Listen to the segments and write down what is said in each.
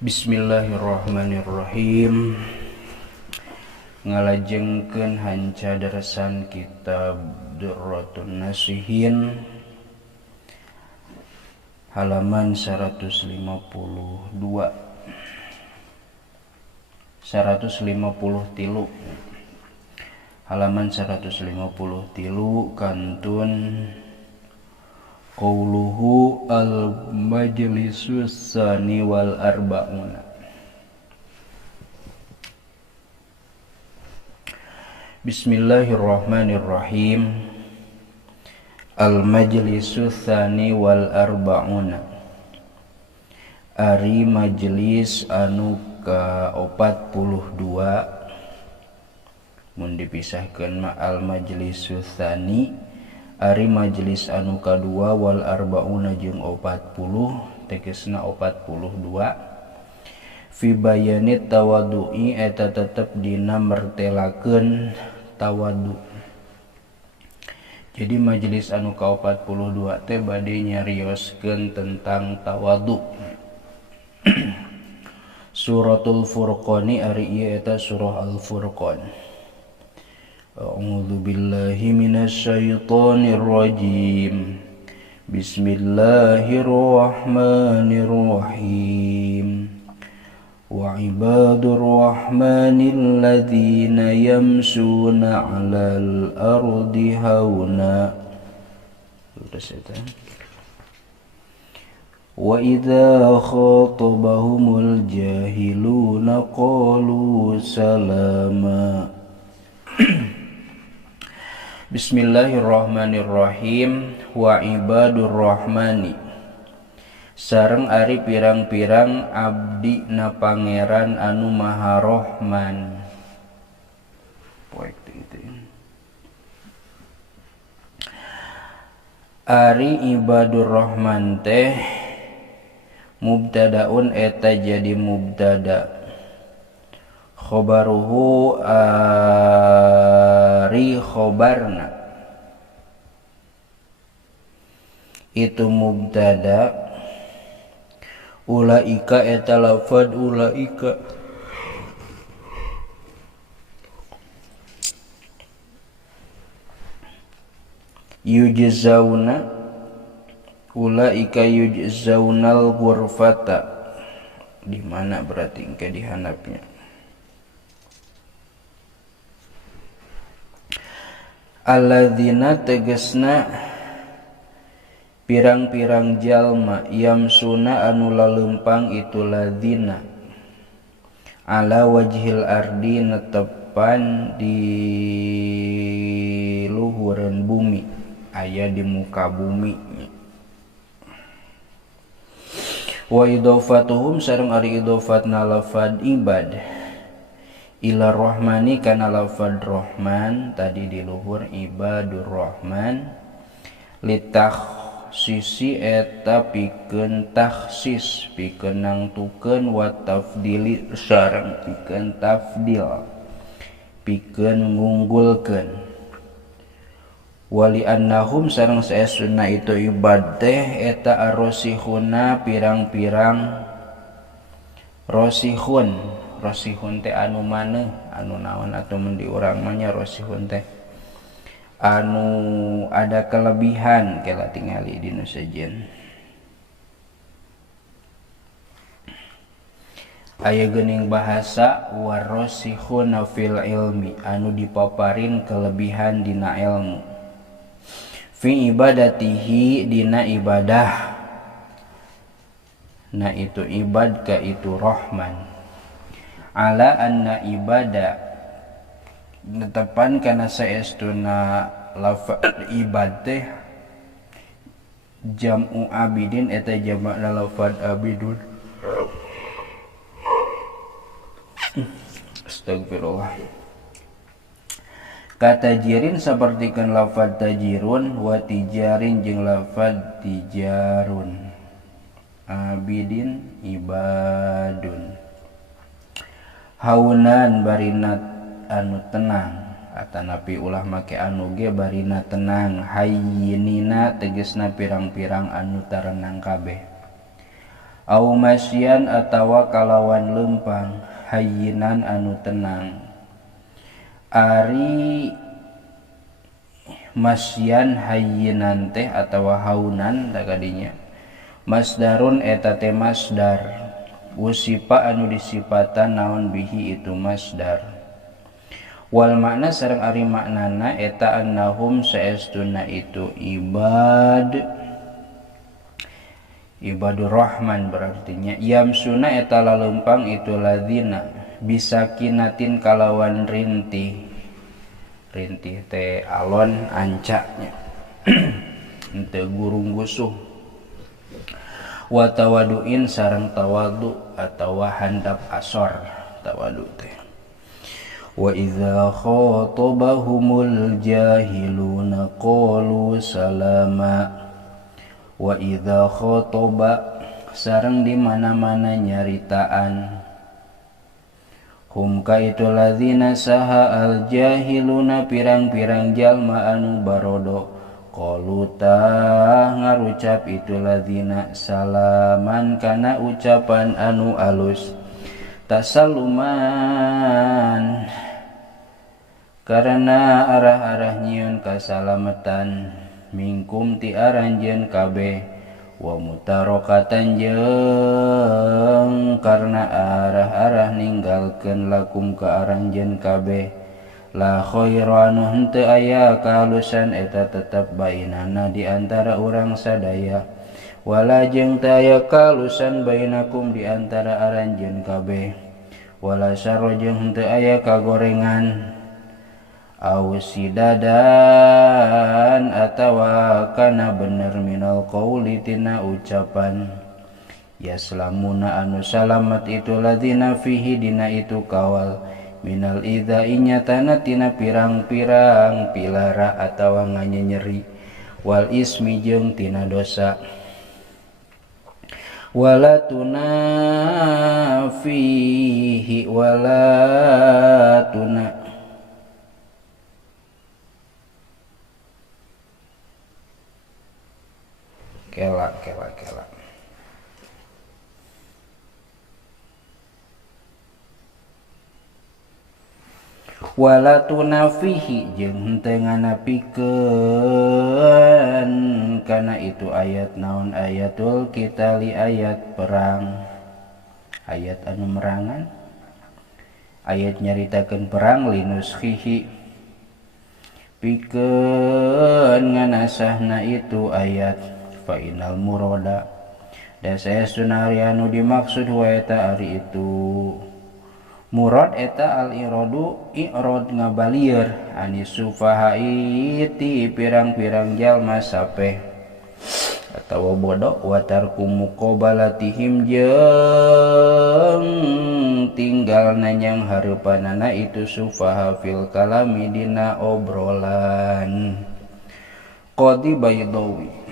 Bismillahirrahmanirrahim. Ngalajengkeun hanca darasan kitab Durratun Nasihin halaman 153 halaman 153 kantun qauluhu al-majlisus sani wal arba'una. Bismillahirrahmanirrahim. Al-majlisus sani wal arba'una, ari majelis anu ka 42. Mun dipisahkeun ma al-majlisus sani ari majelis anu kadua wal arbauna jeung 40 tegasna 42. Fi bayanit tawaddu'i eta tetep dina mertelakeun tawaddu. Jadi majelis anu ka 42 teh bade nyarioskeun tentang tawaddu. Suratul Furqani ari ieu eta surah Al-Furqan. A'udzu billahi minasyaitonir rajim. Bismillahirrahmanirrahim. Wa ibadur rahmanil ladzina yamshuna 'alal ardi hauna. Wa idza khatabahumul jahiluna qalu salama. Bismillahirrahmanirrahim. Wa ibadur rahmani, sareng ari pirang-pirang abdi na pangeran anu maha rahman. Ari ibadur rahman teh mubtadaun eta jadi mubtada. Khobaruhu ari khobarna itu mubtada. Ulaika eta lafad ulaika yujzauna, ulaika yujzaunal ghurfata. Di mana berarti engke dihandapnya? Alladzina tegasna pirang-pirang jalma yamsuna anu lalempang itu ladzina ala wajhil ardi netepan di luhureun bumi, aya di muka bumi. Wa idofatuhum sareng ari idofatna lafad ibad ila rahmani kana lafad rahman tadi di luhur ibadur rahman sisi eta pikeun takhsis pikeun nangtukeun wa tafdili sareng pikeun tafdil pikeun ngunggulkeun. Wali annahum sareng saestuna itu ibad teh eta arosihuna pirang-pirang rosihun. Rosihun teh anu maneh, anu naon atuh mun di urang mah nya rosihun teh anu ada kelebihan kela tingali dinu sejen. Aya geuning bahasa warosihuna fil ilmi, anu dipaparin kelebihan dina ilmu. Fi ibadatihi dina ibadah, na itu ibad ka itu rahman. Ala anna ibada netepan kana saestuna lafaz ibad teh jam'u abidin eta jamakna lafaz abidun. Astagfirullah. Katajirin sapertikeun lafaz tajirun wa tijarin jeung lafaz tijarun. Abidin ibadun. Haunan barina anu tenang atanapi ulah make anu ge barina tenang. Hayyinina tegesna pirang-pirang anu tarenang kabeh. au masyan atawa kalawan lempang hayyinan anu tenang. Ari masyan hayyinan teh atawa haunan takadinya masdarun eta teh masdar usipa anu disipatan naon bihi itu masdar. Wal makna sareng ari maknana eta annahum saestuna itu ibadur rahman berartinya yamsuna eta lalempang itu ladzina bisakinatin kalawan rintih teh alon ancanya henteu gurung gusuh wa tawaduin sareng tawadu atawa handap asor tawadu teh. Wa idza khatabahumul jahiluna qalu salama. Wa idza khataba sareng di mana-mana nyaritaan hum ka itu ladzina saha al jahiluna pirang-pirang jalma anu barodo qalu tah ngarucap itu ladzina salaman kana ucapan anu alus tasaluman karena arah-arah nyieun kasalamatan mingkum ti aranjeun kabeh wa mutarokatan jeung karena arah-arah ninggalkeun lakum ka aranjeun kabeh la khairu anu henteu aya kahalusan eta tetep bainana di antara urang sadaya wala jeung teu aya kahalusan bainakum di antara aranjeun kabeh wala syarra jeung henteu aya kagorengan awsidadan atawa kana bener minal qauli tina ucapan yaslamuna anu salamat itu ladzina fihi dina itu kawal minal idza inyatana tina pirang-pirang pilara atawa nganyeri wal ismi jeung tina dosa wala tunafihi wala tuna kela wala tunafihi jeung henteu nganapikeun kana itu ayat naon ayatul qitali ayat perang ayat anu merangan ayat nyaritakeun perang linushihi pikeun nganasahna itu ayat fa inal murada da saestuna ari anu dimaksud wa eta ari itu murad eta al iradu irad ngabalieur anis sufahai ti pirang-pirang jalma sapeh atawa bodoh wa tarku muqabalatihim jeung tinggal nanyang hareupanana itu sufaha fil kalami dina obrolan. Qadi Baydawi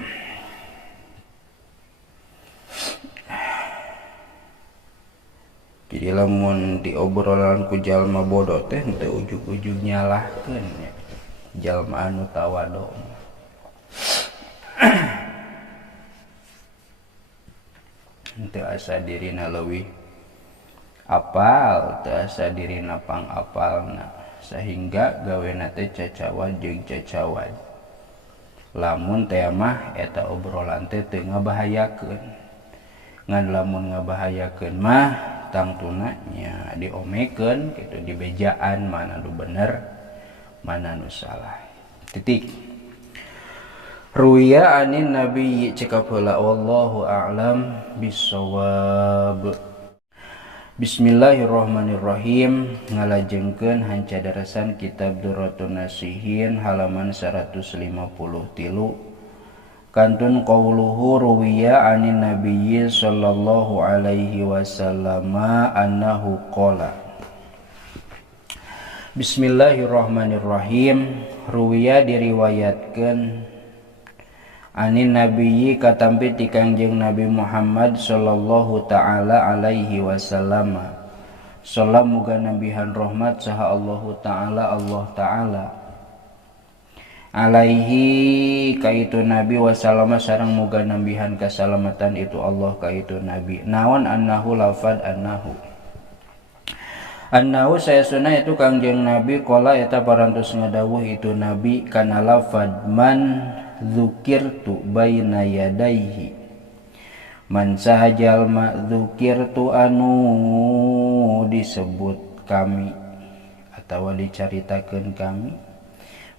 jadi lamun di obrolan ku jalma bodoh teh henteu ujug-ujug nyalahkeun nya jalma anu tawado henteu asa dirina leuwih apal teu asa dirina pangapalna sehingga gawena teh cacawan jeung cacawan lamun teh mah eta obrolan teh teu ngabahayakeun ngan lamun ngabahayakeun mah tangtuna nya diomekeun kitu dibejaan mana nu bener mana nu salah titik. Ruya anin nabi cekap heula wallahu a'lam bissawab. Bismillahirrahmanirrahim ngalajengkeun hanca darasan kitab Durratun Nasihin halaman 153 kantun qauluhu ruwiya anin nabiyyi sallallahu alaihi wasallam annahu qala. Bismillahirrahmanirrahim. Ruwiya diriwayatkeun anin nabiyyi katampi ti Kangjeng Nabi Muhammad sallallahu taala alaihi wasallam. Salam muga nambihan rahmat saha Allah taala alaihi kaitu nabi wasallama sareng muga nambihan kasalamatan itu Allah kaitu nabi. Naon annahu lafad annahu saya sunah itu kangjeng nabi qala eta parantos ngadawuh itu nabi kana lafad man dzukirtu baina yadaihi man sahajal ma dzukirtu anu disebut kami atawa dicaritakeun kami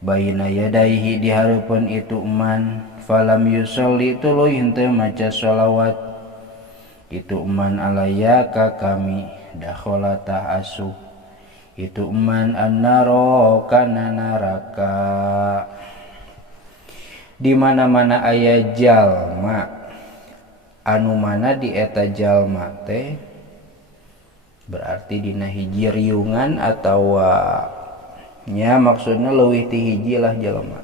baina yadaihi di hareupeun itu man falam yusolli tuluy henteu maca sholawat itu man alaya ka kami dakhala tah asup itu man annaro kana neraka. Di mana-mana aya jalma anu mana di eta jalma teh berarti dina hiji riungan atawa nya maksudna leuwih ti hiji lah jalma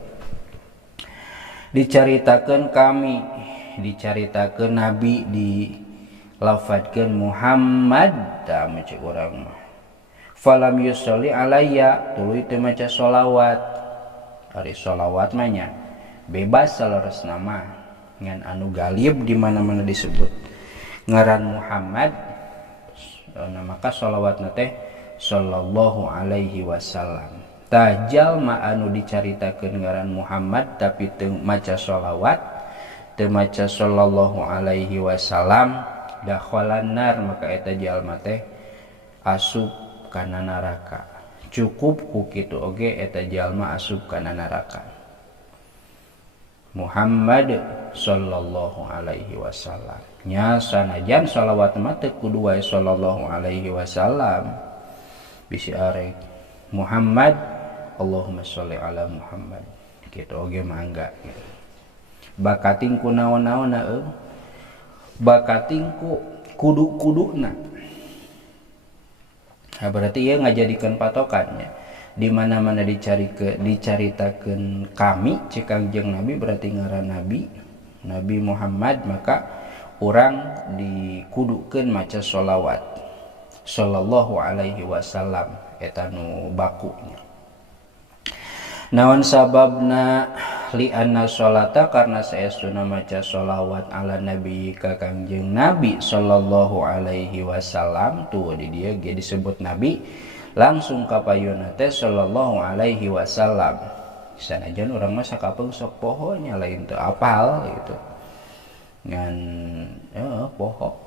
dicaritakeun kami dicaritakeun nabi di lafadkeun Muhammad da macam urang mah falam yusolli alayya tuluy teu maca sholawat. Ari sholawat mah nya bebas saleresna mah ngan anu galib di mana-mana disebut ngaran Muhammad maka sholawatna teh sallallahu alaihi wasallam. Tah jalma anu dicaritakeun ngaran Muhammad tapi teu maca sholawat teu maca sallallahu alaihi wasallam dakhalan nar maka eta jalma teh asup kana neraka. Cukup ku kitu oge eta jalma asup kana neraka. Muhammad sallallahu alaihi wasallam nya sanajan shalawat mah teu kudu wae sallallahu alaihi wasallam bisi arek Muhammad Allahumma sholli ala Muhammad kitu oge mangga bakating ku naon-naonna bakating ku kudu-kuduna. Nah, berarti ieu ngajadikeun patokannya di mana-mana dicaritakeun kami cik Kangjeng Nabi berarti ngaran Nabi Muhammad maka urang dikudukeun maca sholawat sallallahu alaihi wasallam eta nu bakunya. Naon sababna li anna sholata karena saestuna maca sholawat ala nabi ka Kangjeng Nabi sallallahu alaihi wasallam tuh di dieu ge disebut nabi langsung ka payuna teh sallallahu alaihi wasallam. Sanajan urang mah sakapeung sok poho nya lain teu apal gitu. Ngan poho.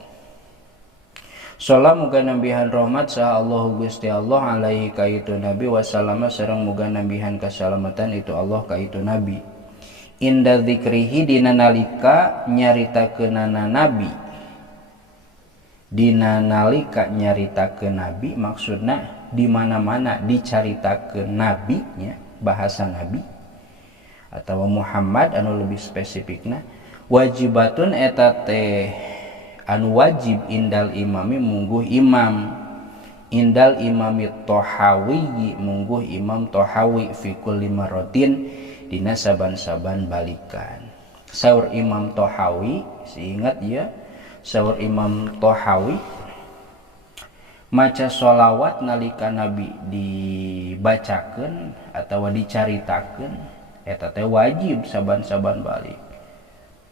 Salam muga nambihan rahmat saha Allah Gusti Allah alaihi ka itu nabi wasallama sareng muga nambihan kasalamatan itu Allah ka itu nabi. Inda dzikrihi dina nalika nyaritakeunana nabi. Dina nalika nyaritakeun nabi maksudna di mana-mana dicaritakeun nabi nya bahasa nabi atau Muhammad anu lebih spesifikna wajibatun eta teh anu wajib indal imami mungguh imam indal imami Tohawi mungguh imam Tohawi fi kulli maratin dina saban-saban balikan. Saur Imam Tohawi seingat ya saur Imam Tohawi maca sholawat nalika nabi dibacakeun atawa dicaritakeun eta teh wajib saban-saban balik.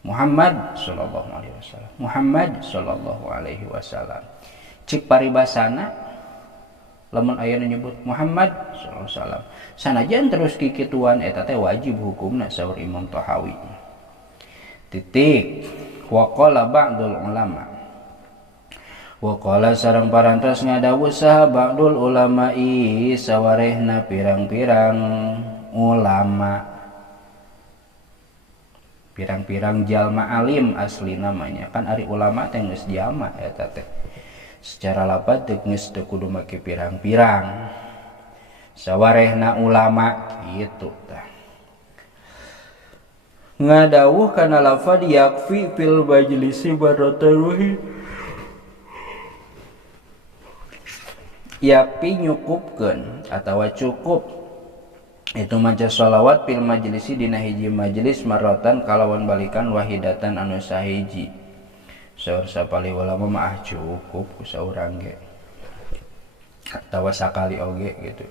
Muhammad sallallahu alaihi wasallam Muhammad sallallahu alaihi wasallam cik paribasana lamun aya nu nyebut Muhammad sallallahu alaihi wasallam sanajan terus kikituan eta teh wajib hukumna saur Imam Tohawi titik waqala ba'dul ulama waqala sareng parantos ngadawuh saha ba'dul ulama'i sawarehna pirang-pirang ulama pirang-pirang jalma alim asli namanya kan ari ulama teh geus jalma eta teh secara lafaz teh geus teu kudu make pirang-pirang sawarehna ulama kitu tah ngadawuh kana lafaz yakfi fil majlisi barataruhi yakfi nyukupkeun atawa cukup itu maca sholawat fil majlisi dina hiji majlis maratan kalawan balikan wahidatan anu sahiji saur sapali ulama mah cukup ku saurang ge atawa sakali oge gitu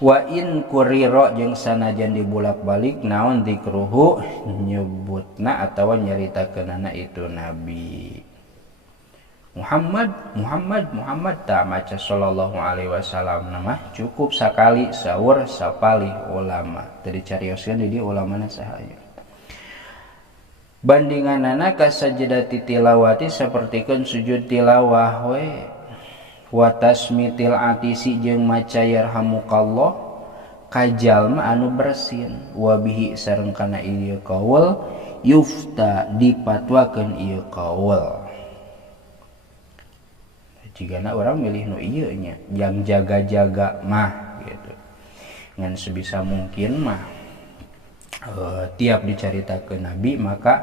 Wa in kuriro jeung sanajan dibulak-balik naon dzikruhu nyebutna atawa nyaritakeunana itu nabi. Muhammad tak maca sallallahu alaihi wasallam nama cukup sakali saur sapalih ulama. Tadi carioskeun di ulamana sahaya. Bandinganana ka sajdati tilawati sapertikeun sujud tilawah we. Wa tasmitil atisi jeung maca yarhamukallah ka jalma anu bersin. Wa bihi sareng kana ieu qaul yufta dipatwakeun ieu qaul. Jigana orang milih nu ieu nya jang jaga-jaga mah gitu. Ngan sebisa mungkin mah tiap dicaritakeun nabi maka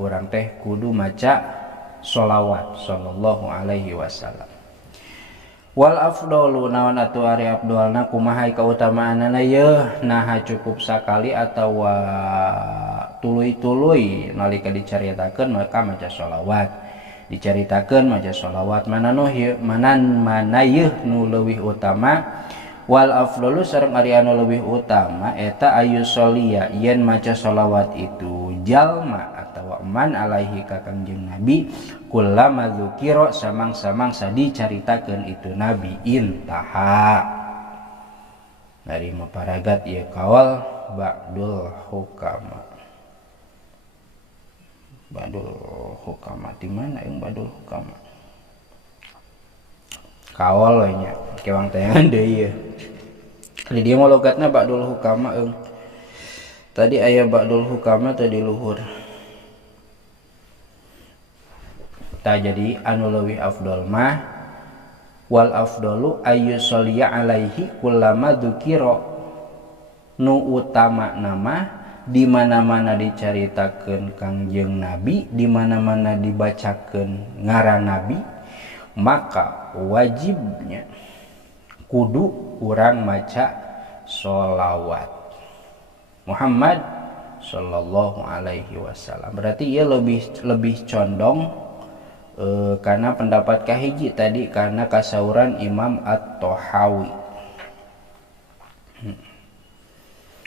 urang teh kudu maca sholawat sallallahu alaihi wasallam. Wal afdalu naon atuh ari afdalna kumaha kautamaanna ye naha cukup sakali atawa tuluy-tuluy nalika dicaritakeun maka maca sholawat. Dicaritakeun maca sholawat mana yeuh nu leuwih utama wal afdalu sareng ari anu leuwih utama eta ayu sholia yen maca sholawat itu jalma atawa man alaihi ka Kangjeng Nabi kullama dzukira samang-samang dicaritakeun itu nabi intaha dari maparagat ieu kaul ba'dul hukama. Badul hukama di mana yang badul hukama? Kaol we nya, kewang tayangan deui ieu. Di dieu mah logatna badul hukama eung. Tadi aya badul hukama tadi luhur. Tah jadi anu leuwih afdal mah wal afdalu ayyu sholliya alaihi kullama dzukira. Nu utama nama di mana-mana dicaritakeun Kangjeng Nabi, di mana-mana dibacakeun ngaran Nabi, maka wajibnya kudu urang maca sholawat Muhammad sallallahu alaihi wasallam. Berarti ia lebih condong karena pendapat kahiji tadi karena kasauran Imam At-Tahawi.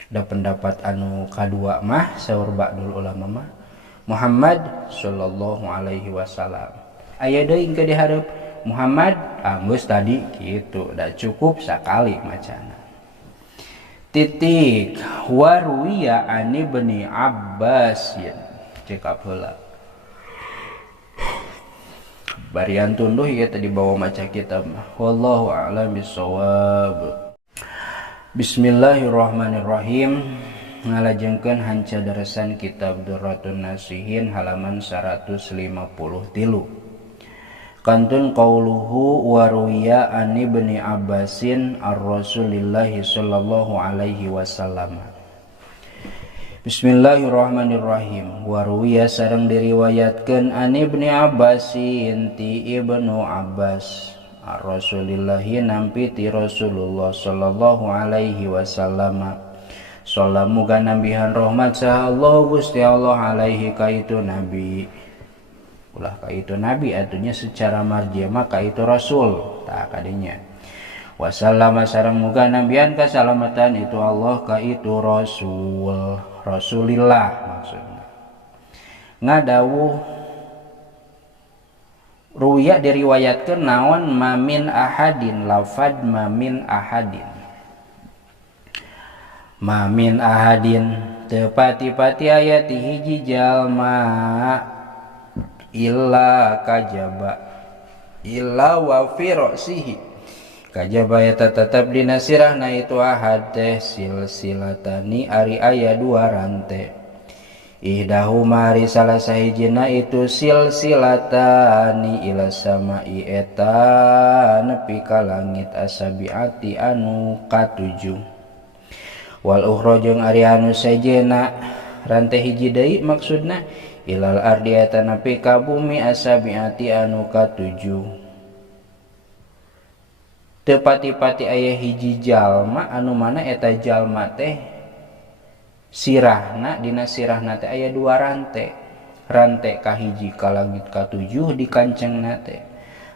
Da pendapat anu kadua mah saur ba'dul ulama mah Muhammad sallallahu alaihi wasallam. Aya deui engke dihareup Muhammad geus tadi kitu da cukup sakali macana. Titik waruya ani Ibnu Abbas cekap heula. Barian tunduh ieu tadi bawa maca kitab mah. Wallahu a'lam bissawab. Bismillahirrahmanirrahim. Ngalajengkeun hanca darasan kitab Durratun Nasihin halaman 153. Kantun qauluhu wa ruwiya an Ibnu Abbasin ar-Rasulillah sallallahu alaihi wasallam. Bismillahirrahmanirrahim. Wa ruwiya sareng diriwayatkeun an Ibnu Abbasin ti Ibnu Abbas Rasulillahi nampi ti Rasulullah sallallahu alaihi wasallam. Salam muga nambihan rahmat saha Allah Gusti Allah alaihi ka itu nabi. Ulah ka itu nabi atunya secara marji mah ka itu rasul tah kadinya. Wasallama sareng muga nambihan kasalamatan itu Allah ka itu rasul. Rasulillah maksudna. Ngadawuh ruya diriwayatkeun naon mamin ahadin lafad mamin ahadin. Mamin ahadin teu pati-pati aya ti hiji jalma illa kajaba illa wa fi ra'sihi kajaba eta tetep dina sirahna itu ahad teh silsilatani ari aya dua rante. Ihdahuma ari salah sahijina itu silsilatani ila samai eta nepi ka langit asabiati anu katujuh. Wal ukhra jeung ari anu sajena rante hiji deui maksudna ilal ardi eta nepi ka bumi asabiati anu katujuh. Teu pati-pati aya hiji jalma anu mana eta jalma teh sirahna dina sirahna teh aya dua rante. Rante kahiji ka langit katujuh di kancengna teh.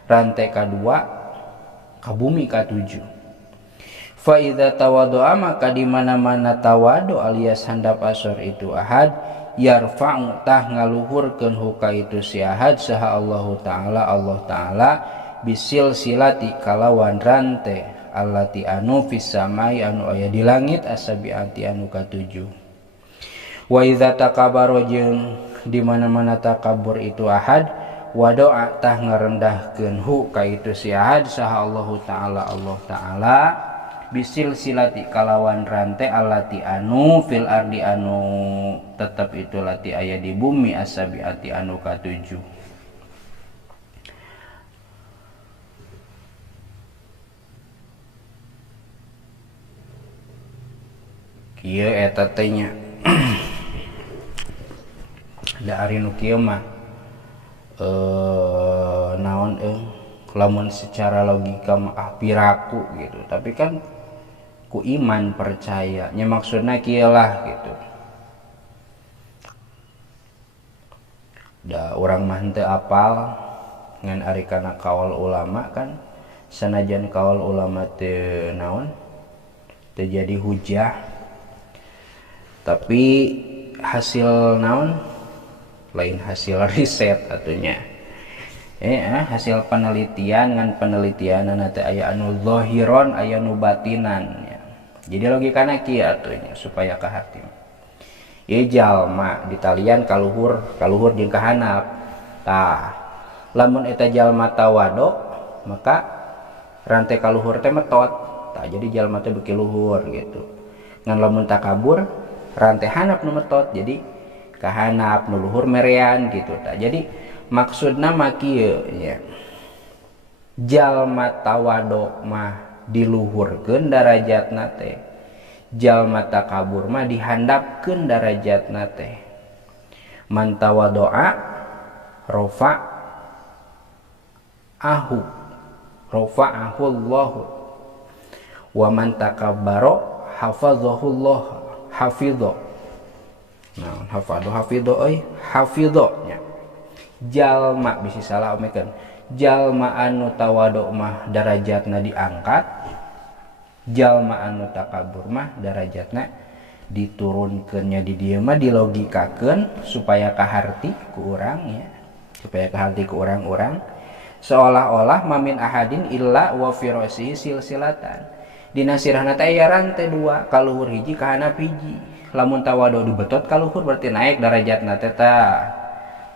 Rante kadua ka bumi katujuh. Fa idza tawaddu'a maka di mana-mana tawadu alias handap asor itu ahad yarfa'u tah ngaluhurkeun huka itu si ahad saha Allah taala bisil silati kalawan rante allati anu fis samai anu aya di langit asabiati anu katujuh. Wa idza takabaro jeung di mana-mana takabur itu ahad wa doa tah ngarendahkeun hu ka itu si ahad saha Allah taala bisil silati kalawan rantai alati anu fil ardi anu tetap itu lati aya di bumi asabiati anu katujuh. Kieu eta teh nya da ari nu kieu mah naon lamun secara logika mah piraku gitu, tapi kan ku iman percaya nya maksudna kieu lah gitu. Da urang mah henteu apal ngan ari kana kaul ulama kan sanajan kaul ulama teu naon teu jadi hujah, tapi hasil naon lain hasil riset atunya hasil penelitian ngan penelitian teh aya anu zahiron aya nu batinan ya. Jadi logikana kieu atunya supaya kaharti ieu jalma ditalian kaluhur jeung kahanap tah lamun eta jalma tawado maka rantai kaluhur teh metot tah jadi jalma teh beuki luhur gitu. Ngan lamun takabur rantai hanap nu metot jadi kahanap nu luhur merean gitu tah. Jadi maksudna mah kieu nya jalma tawado mah diluhurkeun darajatna teh, jalma takabur mah dihandapkeun darajatna teh. Man tawadoa rafa'ahu Allah wa man takabbaro hafazahullah hafidho. Nah, hafidho nya jalma bisi salah omekeun jalma anu tawadu mah darajatna diangkat, jalma anu takabur mah darajatna diturunkeunnya di dieu mah dilogikakeun supaya kaharti ku urang ya, supaya kaharti ku urang-urang seolah-olah mamin ahadin illa wa firasihi silsilatan dina sirahna teh aya rantai dua kaluhur hiji kahanap hiji. Lamun tawadu dibetot kaluhur berarti naik darajatna teh tah,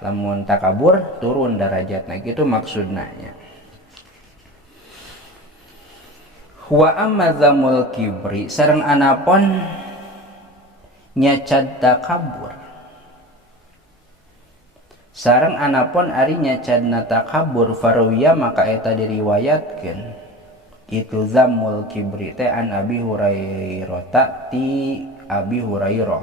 lamun takabur turun darajatna gitu maksudna nya. Wa amma zamul kibri sareng anapun nyacad takabur, sareng anapun ari nyacadna takabur farwiya maka eta diriwayatkeun itu zamul kibri teh an Abi Hurairah ti Abi Hurairah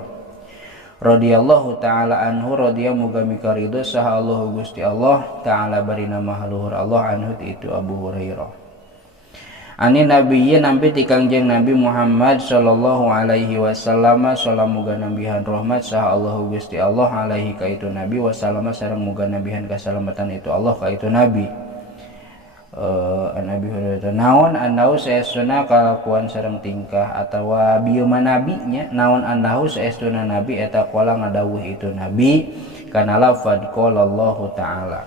radhiyallahu taala anhu radhiya muga mikarido saha Allah Gusti Allah taala bari nama haluhur Allah anhu itu Abu Hurairah. Ani nabiyyin nampi ti Kangjeng Nabi Muhammad sallallahu alaihi wasallam salam muga nabihan rahmat saha Allah Gusti Allah alaihi ka itu nabi wasallam sareng muga nabihan kasalamatan itu Allah ka itu nabi. Nabi Hurairah naon andahu saestuna kalakuan sareng tingkah atawa bieu nabinya naon andahu saestuna nabi eta qala ngadawuh itu nabi kana lafad qala Allah taala.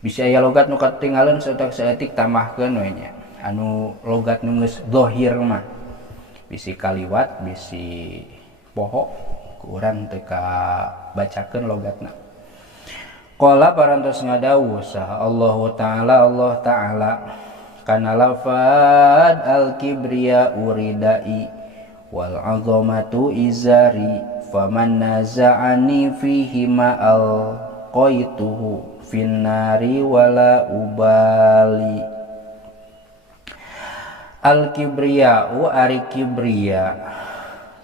Bisa aya logat nu katinggalan saeutak saeutik tambahkeun we nya anu logat nu geus zahir mah bisi kaliwat bisi poho ku urang teu ka bacakeun logatna. Qala parantos ngadawuh saha Allah taala kana lafad al kibriya uridai wal azamatu izari faman naza'ani fihi ma al qaituhu finnari wala ubali. Al kibriya ari kibriya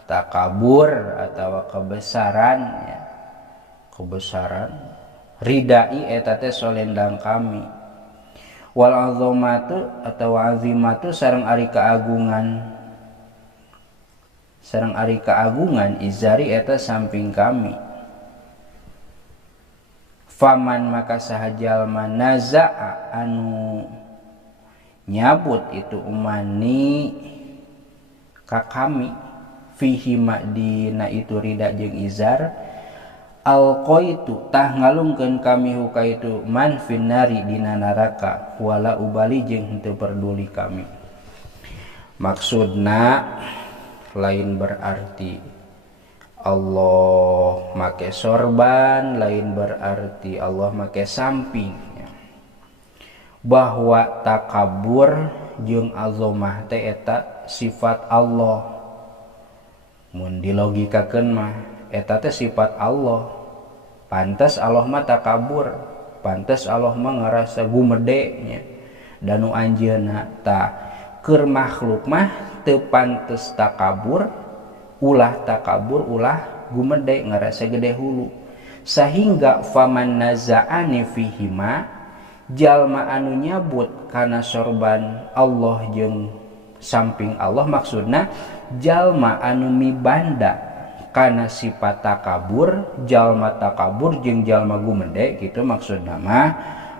takabur atawa kebesaran ya. Kebesaran ridai eta teh solendang kami, wal azamatu atau azimatu sareng ari kaagungan izari eta samping kami. Faman maka saha jalma naza'a anu nyabut itu umani ka kami fihi dina itu rida jeung izar alqaitu tah ngalungkeun kami huka itu man finnari dina neraka wala ubali jeung henteu peduli kami. Maksudna lain berarti Allah make sorban, lain berarti Allah make samping, bahwa takabur jeung azomah teh eta sifat Allah. Mun dilogikakeun mah eta teh sifat Allah. Pantes Allah mah takabur, pantes Allah mah ngarasa gumede nya. Dan nu anjeunna tah keur makhluk mah teu pantes takabur, ulah takabur, ulah gumede ngarasa gede hulu. Sahingga faman naza'ani fihima, jalma anu nyabut kana sorban Allah jeung samping Allah, maksudna jalma anu mibanda kana sifat takabur, jalma takabur jeung jalma gumede gitu maksudna mah,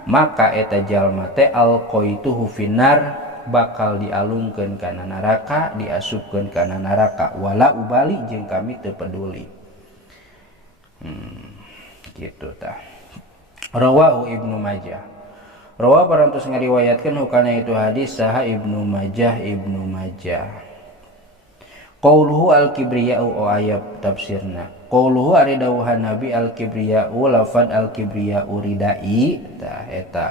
maka eta jalma teh alqaituhu finnar, bakal dialungkeun kana neraka, diasupkeun kana neraka, wala ubali jeung kami teu peduli. Gitu tah. Rawahu Ibnu Majah. Rawa parantos ngariwayatkeun hukana itu hadis saha Ibnu Majah. Qauluhu al-kibriya'u ayat tafsirna. Qauluhu ari dawuhan Nabi al-kibriya'u lafad al-kibriya'u ridai tah eta.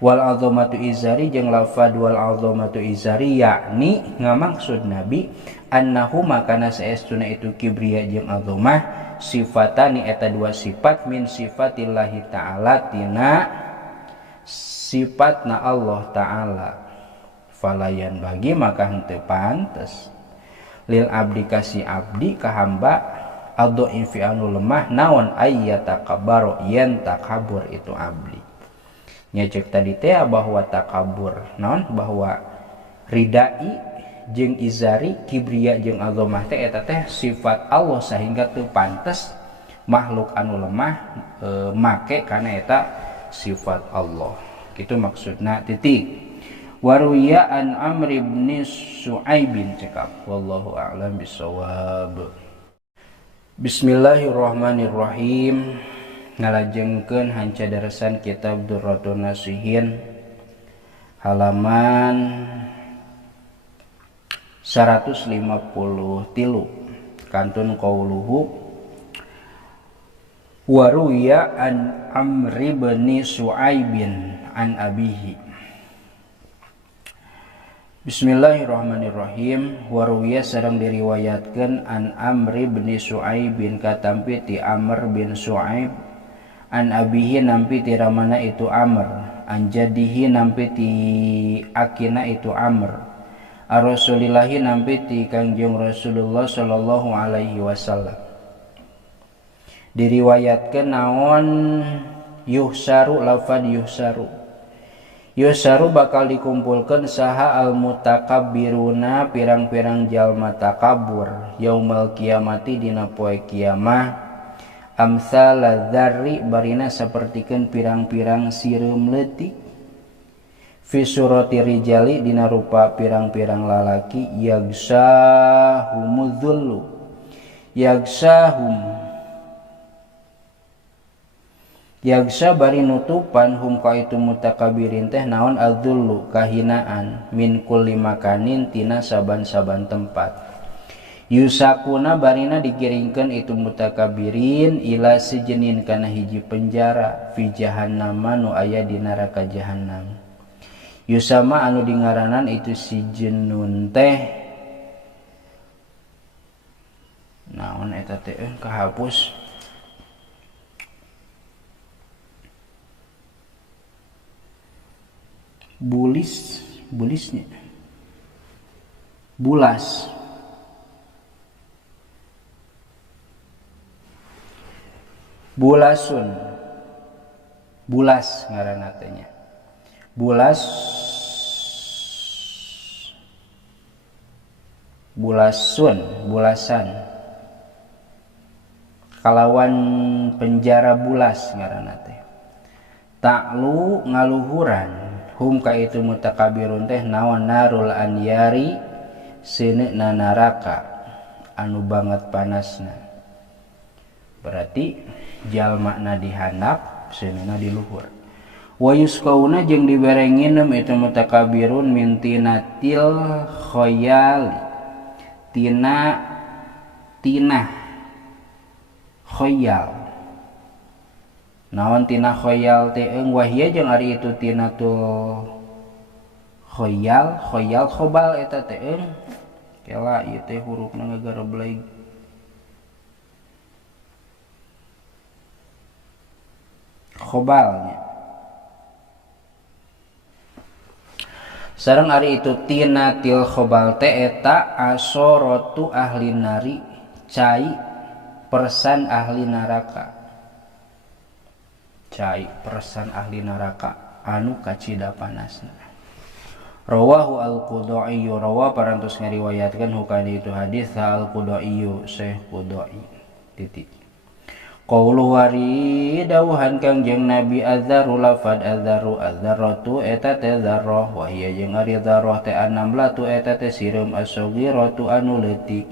Wal azamatu izari jeung lafad wal azamatu izari yakni ngamaksud Nabi annahuma kana saestuna itu kibriya jeung azamah sifatani eta dua sifat min sifatillahi ta'ala tina sifatna Allah ta'ala. Falayan bagi maka henteu pantes lil abdi kasih abdi ka hamba adhain fi anu lemah naon ayyata kabaro yen takabur itu abdi. Nya cek tadi teh bahwa takabur naon bahwa ridai jeung izari kibriya jeung azamah teh eta teh sifat Allah sehingga teu pantes makhluk anu lemah make kana eta sifat Allah. Kitu maksudna titik. Waruya an Amr bin Su'aib cekap wallahu a'lam bissawab. Bismillahirrahmanirrahim. Ngalajengkeun hanca darasan kitab Durratun Nasihin halaman 153 kantun qauluhu waruya an Amr bin Su'aib an abihi. Bismillahirrahmanirrahim. Waruya sareng diriwayatkeun an Amr bin Su'aib katampi ti Amr bin Su'aib an abihi nampi ti ramana itu Amr, an jadihi nampi ti akina itu Amr, ar-rasulillahi nampi ti Kangjeng Rasulullah sallallahu alaihi wasallam. Diriwayatkeun naon yuhsaru lafad yuhsaru. Yuhsaru bakal dikumpulkeun saha al-mutakabbiruna pirang-pirang jalma takabur yaumul kiamati dina poe kiamah. Amsal dzarri barina sapertikeun pirang-pirang sireum leutik fi surati rijali dina rupa pirang-pirang lalaki yagsahumudzullu yagsa bari nutupan hum ka itu mutakabirin teh naon adzullu kahinaan min kulli makanin tina saban-saban tempat. Yusakuna barina digiringkeun itu mutakabirin ila sejenin kana hiji penjara fi jahannam nu aya di neraka jahannam. Yusama anu dingaranan itu si jenun teh naon eta teh kahapus bulisnya bulas ngaranna teh nya bulasan kalawan penjara bulas ngaranna teh ta'lu ngaluhuran hum ka itu mutakabirun teh naon narul anyari seuneu neraka anu banget panasna. Berarti jalmana dihandap seuneu di luhur. Wa yusqauna jeung dibere nginum itu mutakabirun min tinatil khayal tina khayal. Naon tina khayal teh wahia jeung ari itu tinatul khayal khobal eta teh kela ieu teh hurufna ngagarebleg khobalnya. Sareng ari itu tinatil khobal teh eta asoratu ahli nari cai persan ahli neraka. Cai persan ahli neraka anu kacida panasna. Rawahu al-Qudai rawa parantos ngariwayatkeun hukana itu hadis al-Qudai Syekh Qudai titik. Qaulu wari dawuhan Kangjeng Nabi azzaru lafad azzaru azzaratu eta teh zarrah wa hiya jeung ari zarrah teh annamlatu eta teh sireum as-saghiratu anu leutik.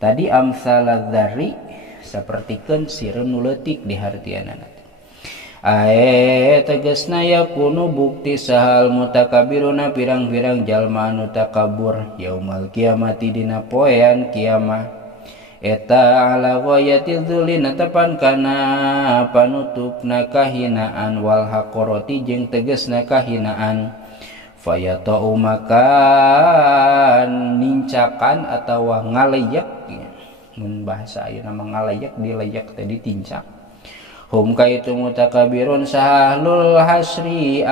Tadi amsal az-zarri sapertikeun sireum nu leutik di hartianana. Tegasna yakunu bukti sahal mutakabiruna pirang-pirang jalma anu takabur yaumal kiamati dina poean kiamah eta ala ghayati dzulli netepan kana panutupna kahinaan wal haqarati jeung tegasna kahinaan fayata'u makan nincakan atawa ngaleyak mun bahasa ayeuna mah ngaleyak dileyak teh ditincak. Hum kaitu mutakabirun sahlul hasri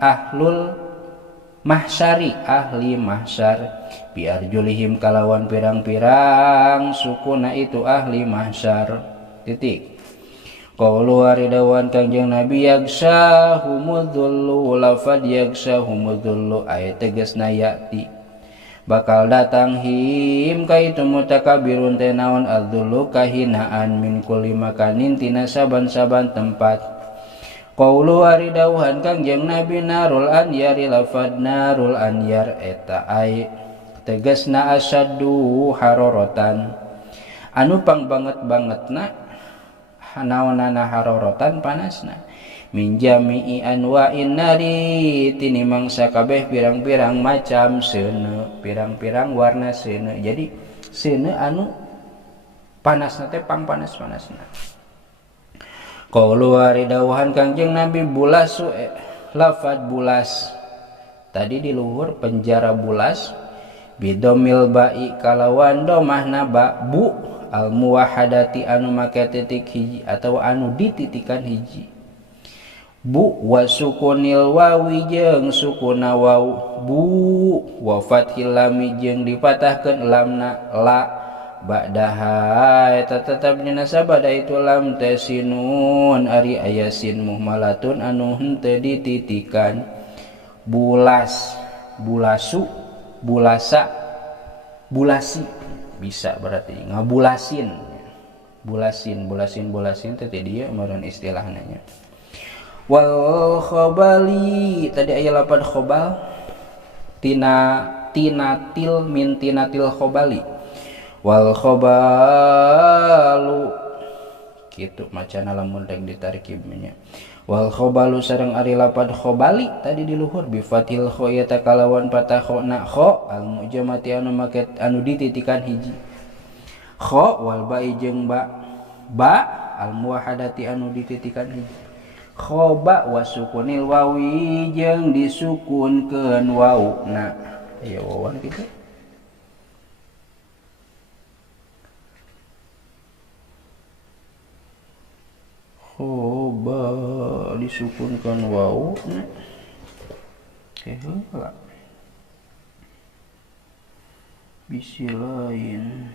ahlul mahsyari ahli mahsyar biar julihim kalawan pirang-pirang sukuna itu ahli mahsyar titik. Qaulu aridawan Kangjeng Nabi yagsahumudzullu lafad yagsahumudzullu aya tegasna yati bakal datang him kaitu mutakabirun teh naon adzullu kahinaan min kulli makanin tina saban-saban tempat. Qaulu ari dawuhan Kangjeng Nabi narul anyari lafad narul anyar eta ai tegasna asaddu hararatan anu pang banget-bangetna naonana hararatan panasna min jami'i anwa'in nari tini mangsa kabeh pirang-pirang macam seuneu pirang-pirang warna seuneu. Jadi seuneu anu panasna teh pang panas-panasna. Qaulu ari dawuhan Kangjeng Nabi bulasu lafad bulas tadi di luhur penjara bulas bidomil ba'i kalawan domahna ba bu al muwahhadati anu make titik hiji atau anu dititikan hiji. Bu wa sukunil wawi jeung sukuna waw bu wa fathil lam jeung dipatahkeun lamna la ba'daha eta tetep dina sabada itu lam teh sinun ari aya sin muhmalatun anu henteu dititikan. Bulas bulasu bulasa bulasi bisa berarti ngabulasin bulasin teh dia meureun istilahna nya. Wal khobali tadi aya lapan khobal tinatil min tinatil khobali wal khobalu kitu macana lamun rek ditarkibnya. Wal khobalu sareng ari lapan khobali tadi di luhur bi fathil kha eta kalawan patah khona kha al mujamati anu make anu dititikan hiji kha wal ba'i jeung ba al muwahhadati anu dititikan hiji khoba wa sukunil wawi jeung disukunkeun wauna aya wawan kitu khoba disukunkeun wauna heula bisi lain.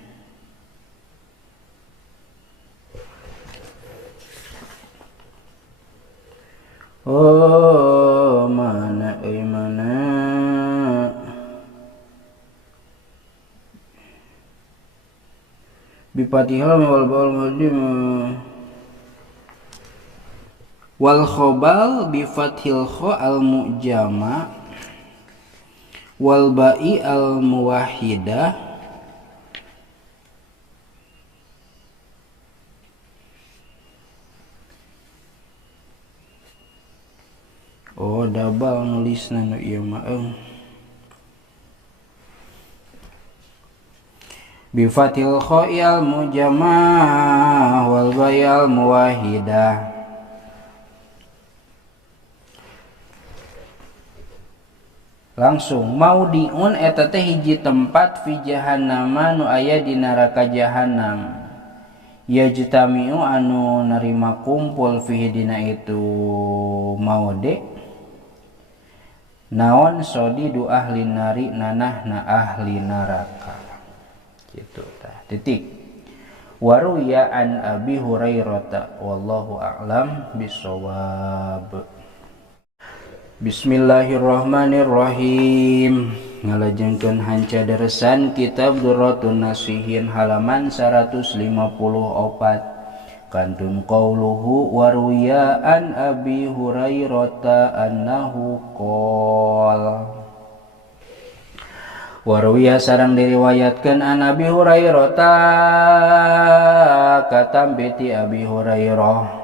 Oh mana bifatihah wal baul madim Wal khobal bi fathil kha al mu'jama wal ba'i al muwahhidah oh dabal nulisna nu ieu mah bi fathil kha al mu'jama wal ba'i al muwahhidah. Langsung maudiun eta teh hiji tempat fi jahannam nu aya di neraka jahanam yajtamiu anu narima kumpul fi dina itu maude naon sodidu ahli nari nanahna ahli neraka gitu tah titik. Waruya an Abi Hurairah wallahu a'lam bissawab. Bismillahirrahmanirrahim. Ngalajengkeun hanca deresan kitab Durratun Nasihin halaman 154. Kantun qauluhu waruya an Abi Hurairah annahu qol. Waruya sareng diriwayatkeun an Abi Hurairah katambeti Abi Hurairah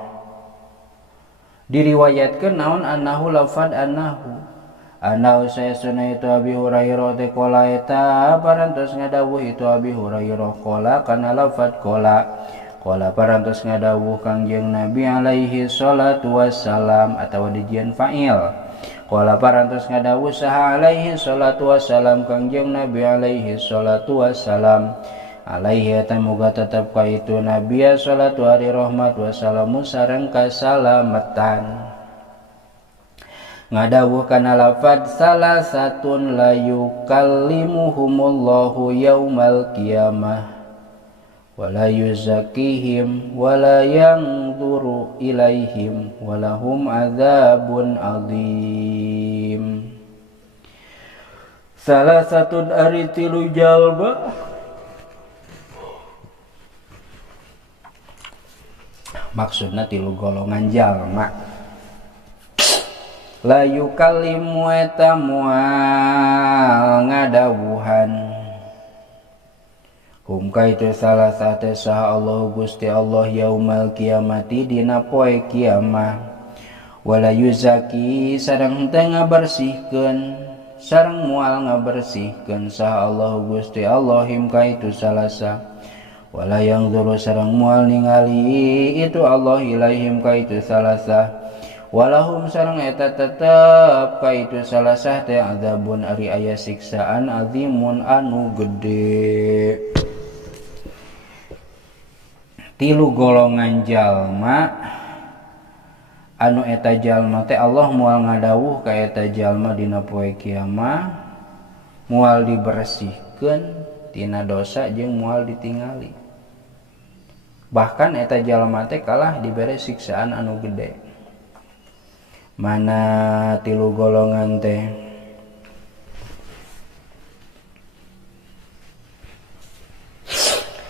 diriwayatkeun naon annahu lafad annahu saya sunah itu Abi Hurairah teh qala eta parantos ngadawuh itu Abi Hurairah qala kana lafad qala parantos ngadawuh Kangjeng Nabi alaihi salatu wassalam atawa dijieun fa'il qala parantos ngadawuh saha alaihi salatu wassalam Kangjeng Nabi alaihi salatu wassalam alaihi eta muga tetep ka itu Nabi salatu hari rahmat wassalamu sareng kasalamatan ngadawuh kana lafad salasatun la yukallimuhumullahu yaumal qiyamah wala yuzakihim wala yanzuru ilaihim walahum adzabun adzim. Salasatun ari tilu jalma maksudna tilu golongan jalma la yukallimu eta moal ngadawuhan hum kaitu salah satu saha Allah Gusti Allah yaumal kiamati dina poe kiamah wala yuzaki sareng teu ngabersihkeun sareng moal ngabersihkeun saha Allah Gusti Allah him kaitu salasa wala yang dulu sareng mual ningali itu Allah ilaihim kaitu salasah walahum sareng eta tetep kaitu salasah teh azabun ari aya siksaan azimun anu gede. Tilu golongan jalma anu eta jalma teh Allah mual ngadawuh ka eta jalma dina poe kiamah mual dibersihkeun tina dosa jeung moal ditingali bahkan eta jalma teh kalah dibere siksaan anu gede. Mana tilu golongan teh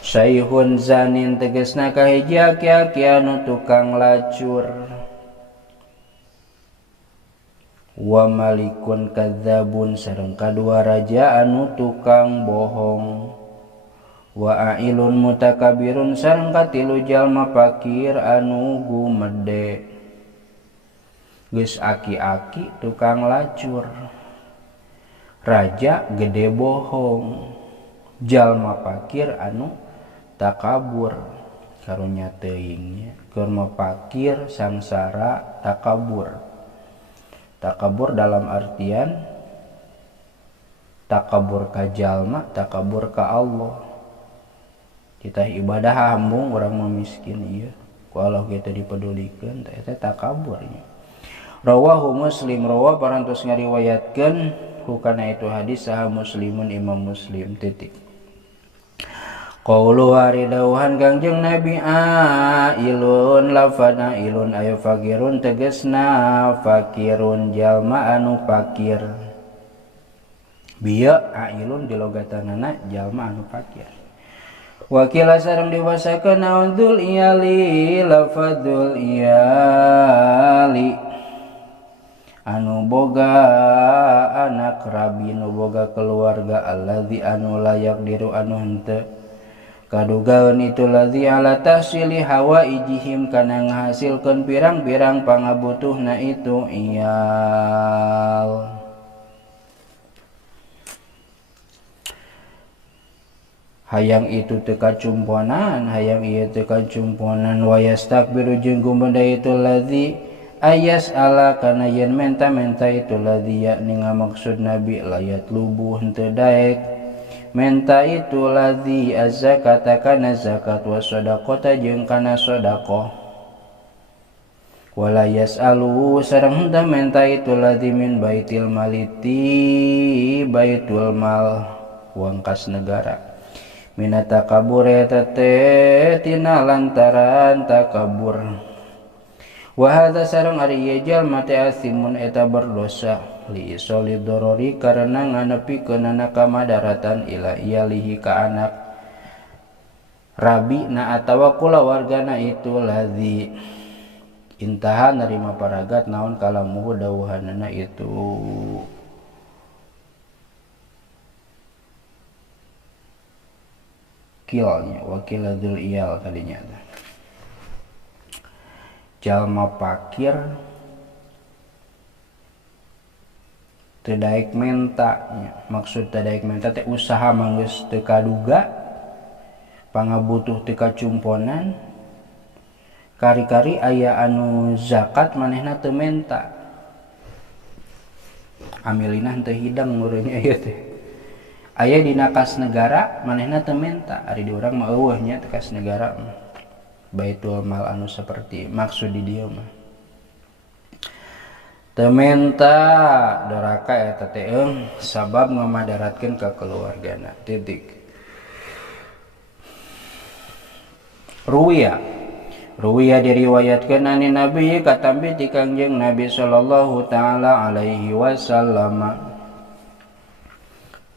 Syaihun zanin tegesna kahiji aki-aki anu tukang lacur wa malikun kadzabun sareng kadua raja anu tukang bohong wa ailun mutakabirun sareng katilu jalma fakir anu gumede. Geus aki-aki tukang lacur raja gede bohong jalma fakir anu takabur karunya teuingnya keur mah fakir sangsara takabur dalam artian takabur ka jalma takabur ka Allah. Kita ibadah hambung orang miskin ieu ku Allah kita dipedulikeun eta takaburnya. Rawahu Muslim rawa parantos ngariwayatkeun hukana itu hadis saha Muslimun Imam Muslim titik. Qaulu waridauhan Kangjeng Nabi ailun lafana ilun ayu fakirun tegesna fakirun jalma anu fakir. Bieu ailun di logatanana jalma anu fakir. Wakila sareng diwasakeun naon dzul iyali lafadzul iyali anu boga anak rabi nu boga keluarga alladzi anu layak diru anu henteu kadugaeun itu ladzi ala tahsili hawaijihim kana ngahasilkeun pirang-pirang pangabutuhna itu iyal. Hayang itu teka cumponan, hayang ieu teka cumponan wa yastakbiru jeung gumenda itu ladzi ayas ala kana yen menta-menta itu ladzi yakni ngamaksud nabi layat lubuh henteu daek menta itu ladzi az-zakata kana zakat wa shadaqata jeung kana shadaqah wala yasalu sareng henteu menta itu ladzi min baitil maliti baitul mal uang kas negara minata kabur eta teh tina lantaran takabur wa hadza sareng ari ieu jalma teh asimun eta berdosa li isolid dorori karena nganepikeun kamadaratan ila iyalihi ka anak rabi na atawa kulawargana itu ladzi intaha narima paragat naon kalamuhu dawuhanna itu kilnya wakiladzul iyal tadinya jalma pakir teu daek menta maksud teu daek menta teh usaha manggeus teu kaduga pangabutuh teu kacumponan kari-kari aya anu zakat manehna teu menta amilinah teu hidang meureunnya ieu teh aya dina kas negara manehna teu menta ari di urang mah eueuh nya kas negara baitul mal anu saperti maksud di dieu mah teu menta doraka eta teh sabab ngamadaratkeun ka keluargana titik ruwiya diriwayatkeun ani nabi katambi ti Kangjeng Nabi sallallahu taala alaihi wasallam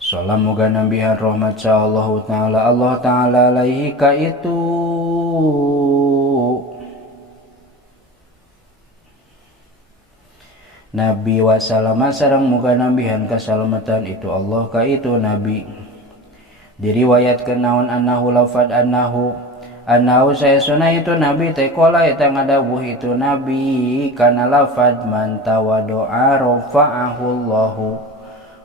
salam moga nambihan rahmat sa Allah Ta'ala alaihi ka itu Nabi wasalama sareng moga nambihan kasalamatan itu Allah ka itu Nabi diriwayatkeun naon annahu lafad annahu saesuna itu Nabi teh qala eta ngadawuh itu Nabi kana lafad man tawaddo'a rafa'ahu Allahu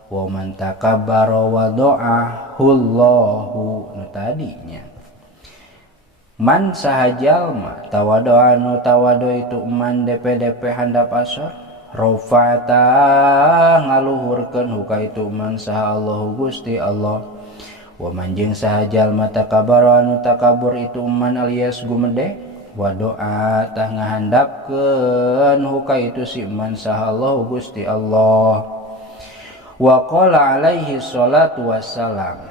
wa man takabbara wa do'ahu Allahu nu tadinya man sahajalma tawadoa nu tawado itu man DP handap asor rofata ngaluhurkeun huka itu man saha Allahu Gusti Allah wa man jeung sahajalma takabbara anu takabur itu man alias gumede wa doa tah ngahandapkeun huka itu si man saha Allahu Gusti Allah wa qala alaihi salatu wassalam.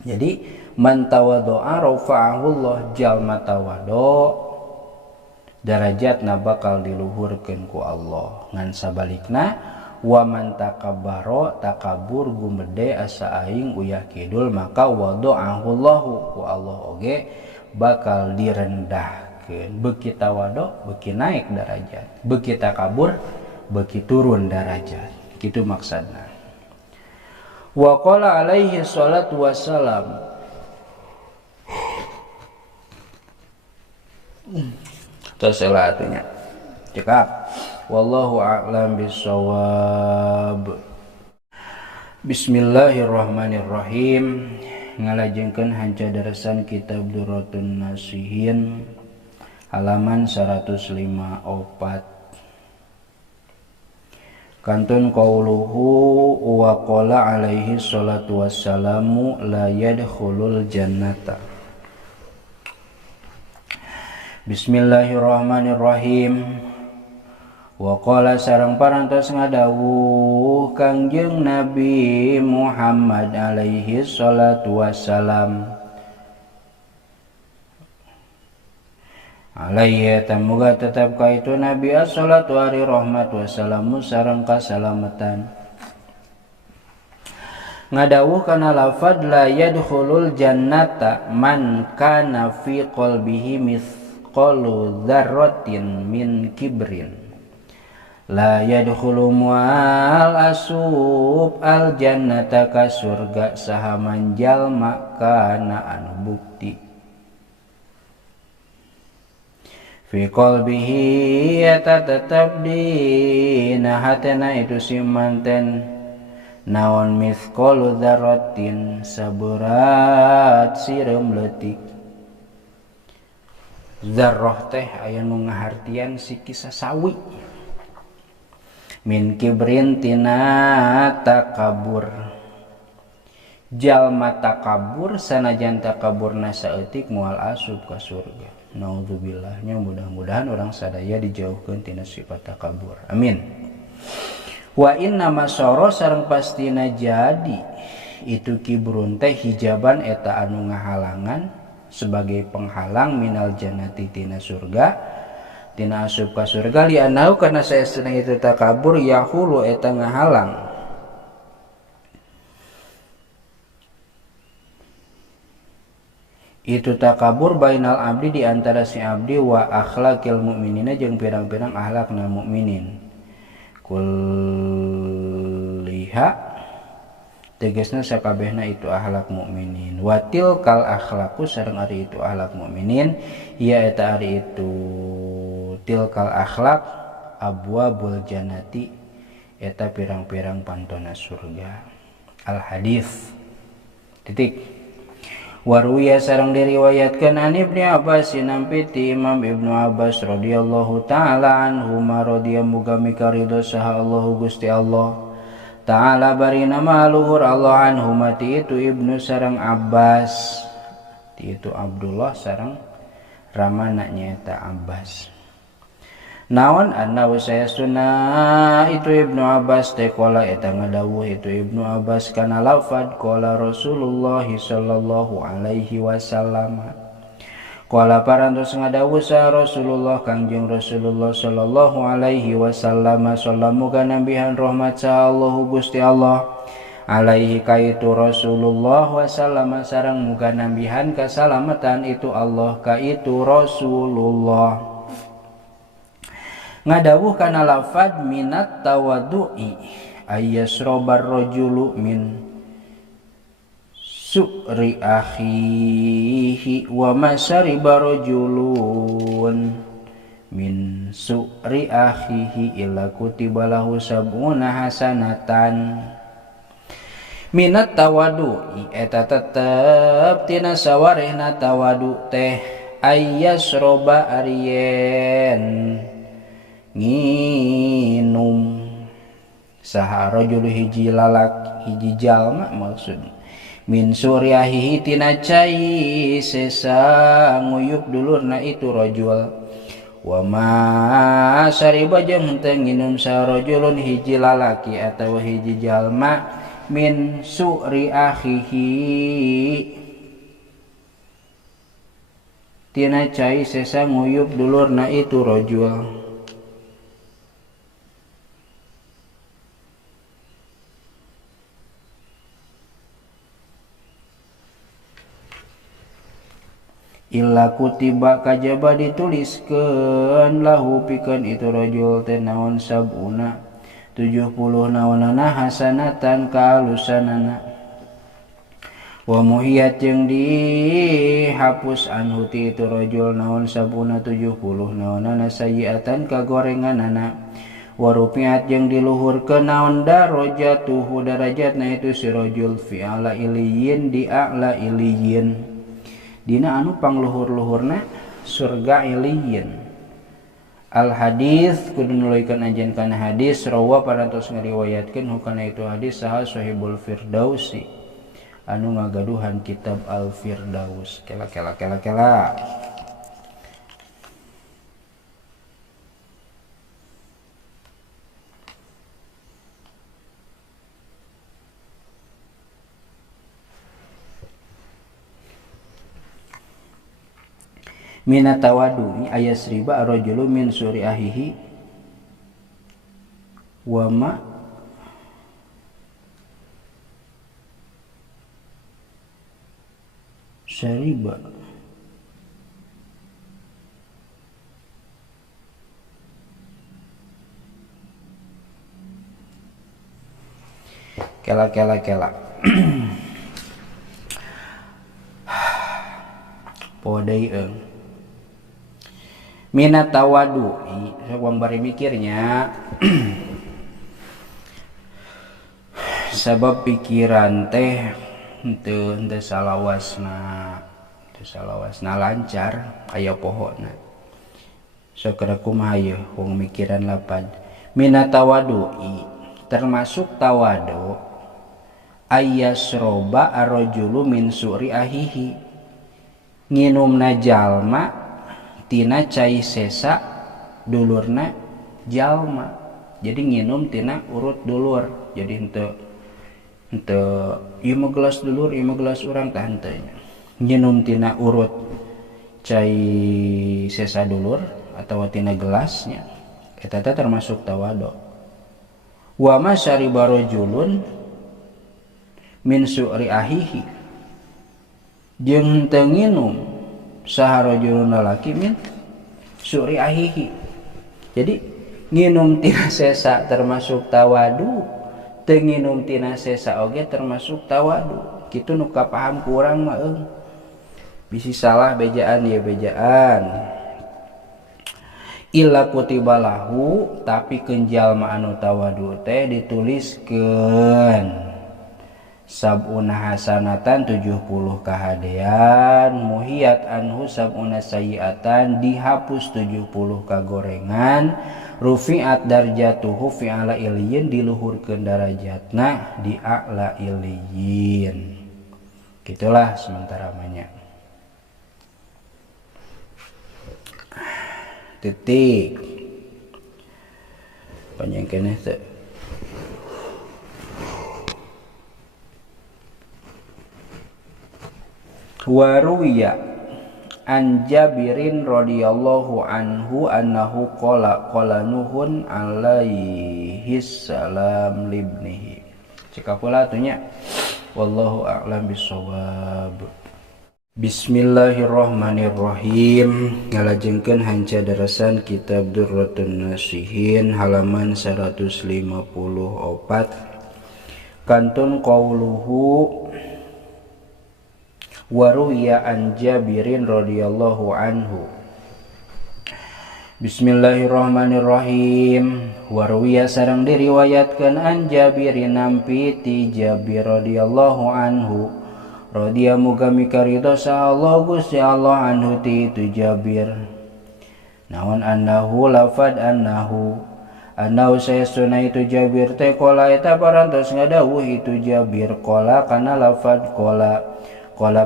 Jadi man tawaddo'a rafa'ahu Allah jalma tawado darajatna bakal diluhurkeun ku Allah ngan sabalikna wa man takabbara takabur gumede asa aing uyah kidul maka wada'ahu Allah ku Allah oge bakal direndah beki tawado beki naik derajat beki takabur beki turun derajat kitu maksudna wa qala alaihi salatu wassalam tasela atunya cekap wallahu a'lam bissawab. Bismillahirrahmanirrahim. Ngalajengkeun hanca darasan kitab Durratun Nasihin halaman 154 kantun qauluhu wa qala alaihi salatu wassalamu la yadkhulul jannata. Bismillahirrahmanirrahim. Wa qala sareng parantos ngadawuh Kangjeng Nabi Muhammad alaihi salatu wassalam alaihi tamuga tetap ka itu Nabi as-salatu ari rahmat wassalamu sareng kasalamatan ngadawuh kana lafad la yadkhulul jannata man kana fi qalbihi mithqalu dzarratin min kibrin. La yadkhulu mual asub al jannata ka surga saha manjalma kana anu bukti fi qalbihi eta tetep dina hatena itu simanten naon mithqalu dzarratin saberat sireum leutik. Zarrah teh aya nu ngahartian siki sasawi. Min kibrin tina takabur. Jalma takabur sanajan takaburna saeutik moal asup ka surga. Naudzubillah, mudah-mudahan orang sadaya dijauhkeun tina sifat takabur. Amin. Wa inna masoro sareng pastina jadi itu kibrun teh hijaban eta anu ngahalangan sebagai penghalang minal jannati tina surga tina asup ka surga li anau kana saestuna itu takabur yahulu eta ngahalang itu takabur bainal abdi di antara si abdi wa akhlaqil mukminina jeung pirang-pirang akhlakna mukminin. Kulliha tegasna sakabehna itu akhlak mukminin. Watil kal akhlaqu sareng ari itu akhlak mukminin ya eta ari itu tilkal akhlaq abwabul jannati eta pirang-pirang pantona surga. Al hadis titik waruya sareng diriwayatkeun an Ibnu Abbas nampi ti Imam Ibnu Abbas radhiyallahu taala anhu maradhiya muga mikaridho saha Allahu Gusti Allah taala bari nama luhur Allah anhu mati itu Ibnu sareng Abbas ti itu Abdullah sareng ramana nyaeta Abbas. Naon anna wasayasuna itu Ibnu Abbas teh qala eta ngadawuh itu Ibnu Abbas kana lafad qala Rasulullah sallallahu alaihi wasallam. Qala parantos ngadawuh sa Rasulullah Kangjeng Rasulullah sallallahu alaihi wasallam sallamu kana nabihan rahmat sa Allahu Gusti Allah alaihi kaitu Rasulullah wasallam sareng muga nabihan kasalamatan itu Allah kaitu Rasulullah. Ngadawuh kana lafad minat tawaddu'i ayyasrobar rajulu min su'ri akhihi wa masariba rajulun min su'ri akhihi illa kutiba lahu sab'una hasanatan. Minat tawaddu'i eta tetep tina sawarehna tawadu teh ayyasroba arien nginum saha rajul hiji lalak hiji jalma maksud min suryahihi tina cai sesa nguyup dulurna itu rajul wa ma sariba jeung teu nginum sa rajulun hiji lalaki atawa hiji jalma min su'ri akhihi tina cai sesa nguyup dulurna itu rajul. Illa kutiba kajaba dituliskeun lahu pikeun itu rajul teh naon sabuna 70 naonana hasanatan kaalusanana wa muhiyat jeung dihapus anhu ti itu rajul naon sabuna 70 naonana sayiatan kagorenganana wa rufiat jeung diluhurkeun naon darajatuhu darajatna itu si rajul fi ala iliyin di a'la iliyin dina anu pangluhur-luhurna surga iliyin. Al hadis kudu nuluykeun anjeun kana hadis rawa parantos ngariwayatkeun hukana itu hadis saha Sahibul Firdausi anu ngagaduhan kitab Al Firdaus. Kela minat tawadu ni ayas riba arrojulu min suri ahihi wa ma syariba kela podai minat tawadu'i sok bari mikirnya sabab pikiran teh henteu salawasna lancar aya pohona sok kumaha ieu wong mikiran lapad minat tawadu'i termasuk tawadu ayyasroba arrajulu min su'ri ahihi nginumna jalma tina cai sesa dulurna jalma jadi nginum tina urut dulur jadi henteu ieu mah gelas dulur ieu mah gelas urang tah henteu nginum tina urut cai sesa dulur atawa tina gelasnya eta teh termasuk tawadu wa ma syariba rajulun min su'ri ahihi jeung teu nginum saha rajulun lalaki min su'ri ahihi jadi nginum tina sesa termasuk tawadu teu nginum tina sesa oge termasuk tawadu kitu nu kapaham ku urang mah bisi salah bejaan ya bejaan illa kutibalahu tapi kenjalma anu tawadu teh dituliskeun sab'una hasanatan 70 kahadean muhiyat anhu sab'una sayiatan dihapus 70 kagorengan rufi'at darjatuhu fi ala iliyin diluhurkeun darajatna di a'la iliyin gitulah sementara banyak titik panjang keneh teh waruya an Jabirin radhiyallahu anhu annahu qala nuhun alaihi salam libnihi cika kula atunya wallahu a'lam bissawab. Bismillahirrahmanirrahim. Ngalajengkeun hanca darasan kitab Durratun Nasihin halaman 154 kantun qauluhu waruya an Jabirin radhiyallahu anhu. Bismillahirrahmanirrahim. Waruya sareng diriwayatkeun an Jabirin nampi ti Jabir radhiyallahu anhu. Radhiya muga mikarito sa Allah Gusti Allah anhu ti itu Jabir. Naon annahu lafad annahu sayastuna itu Jabir teh qala eta parantos ngadawuh itu Jabir qala kana lafad qala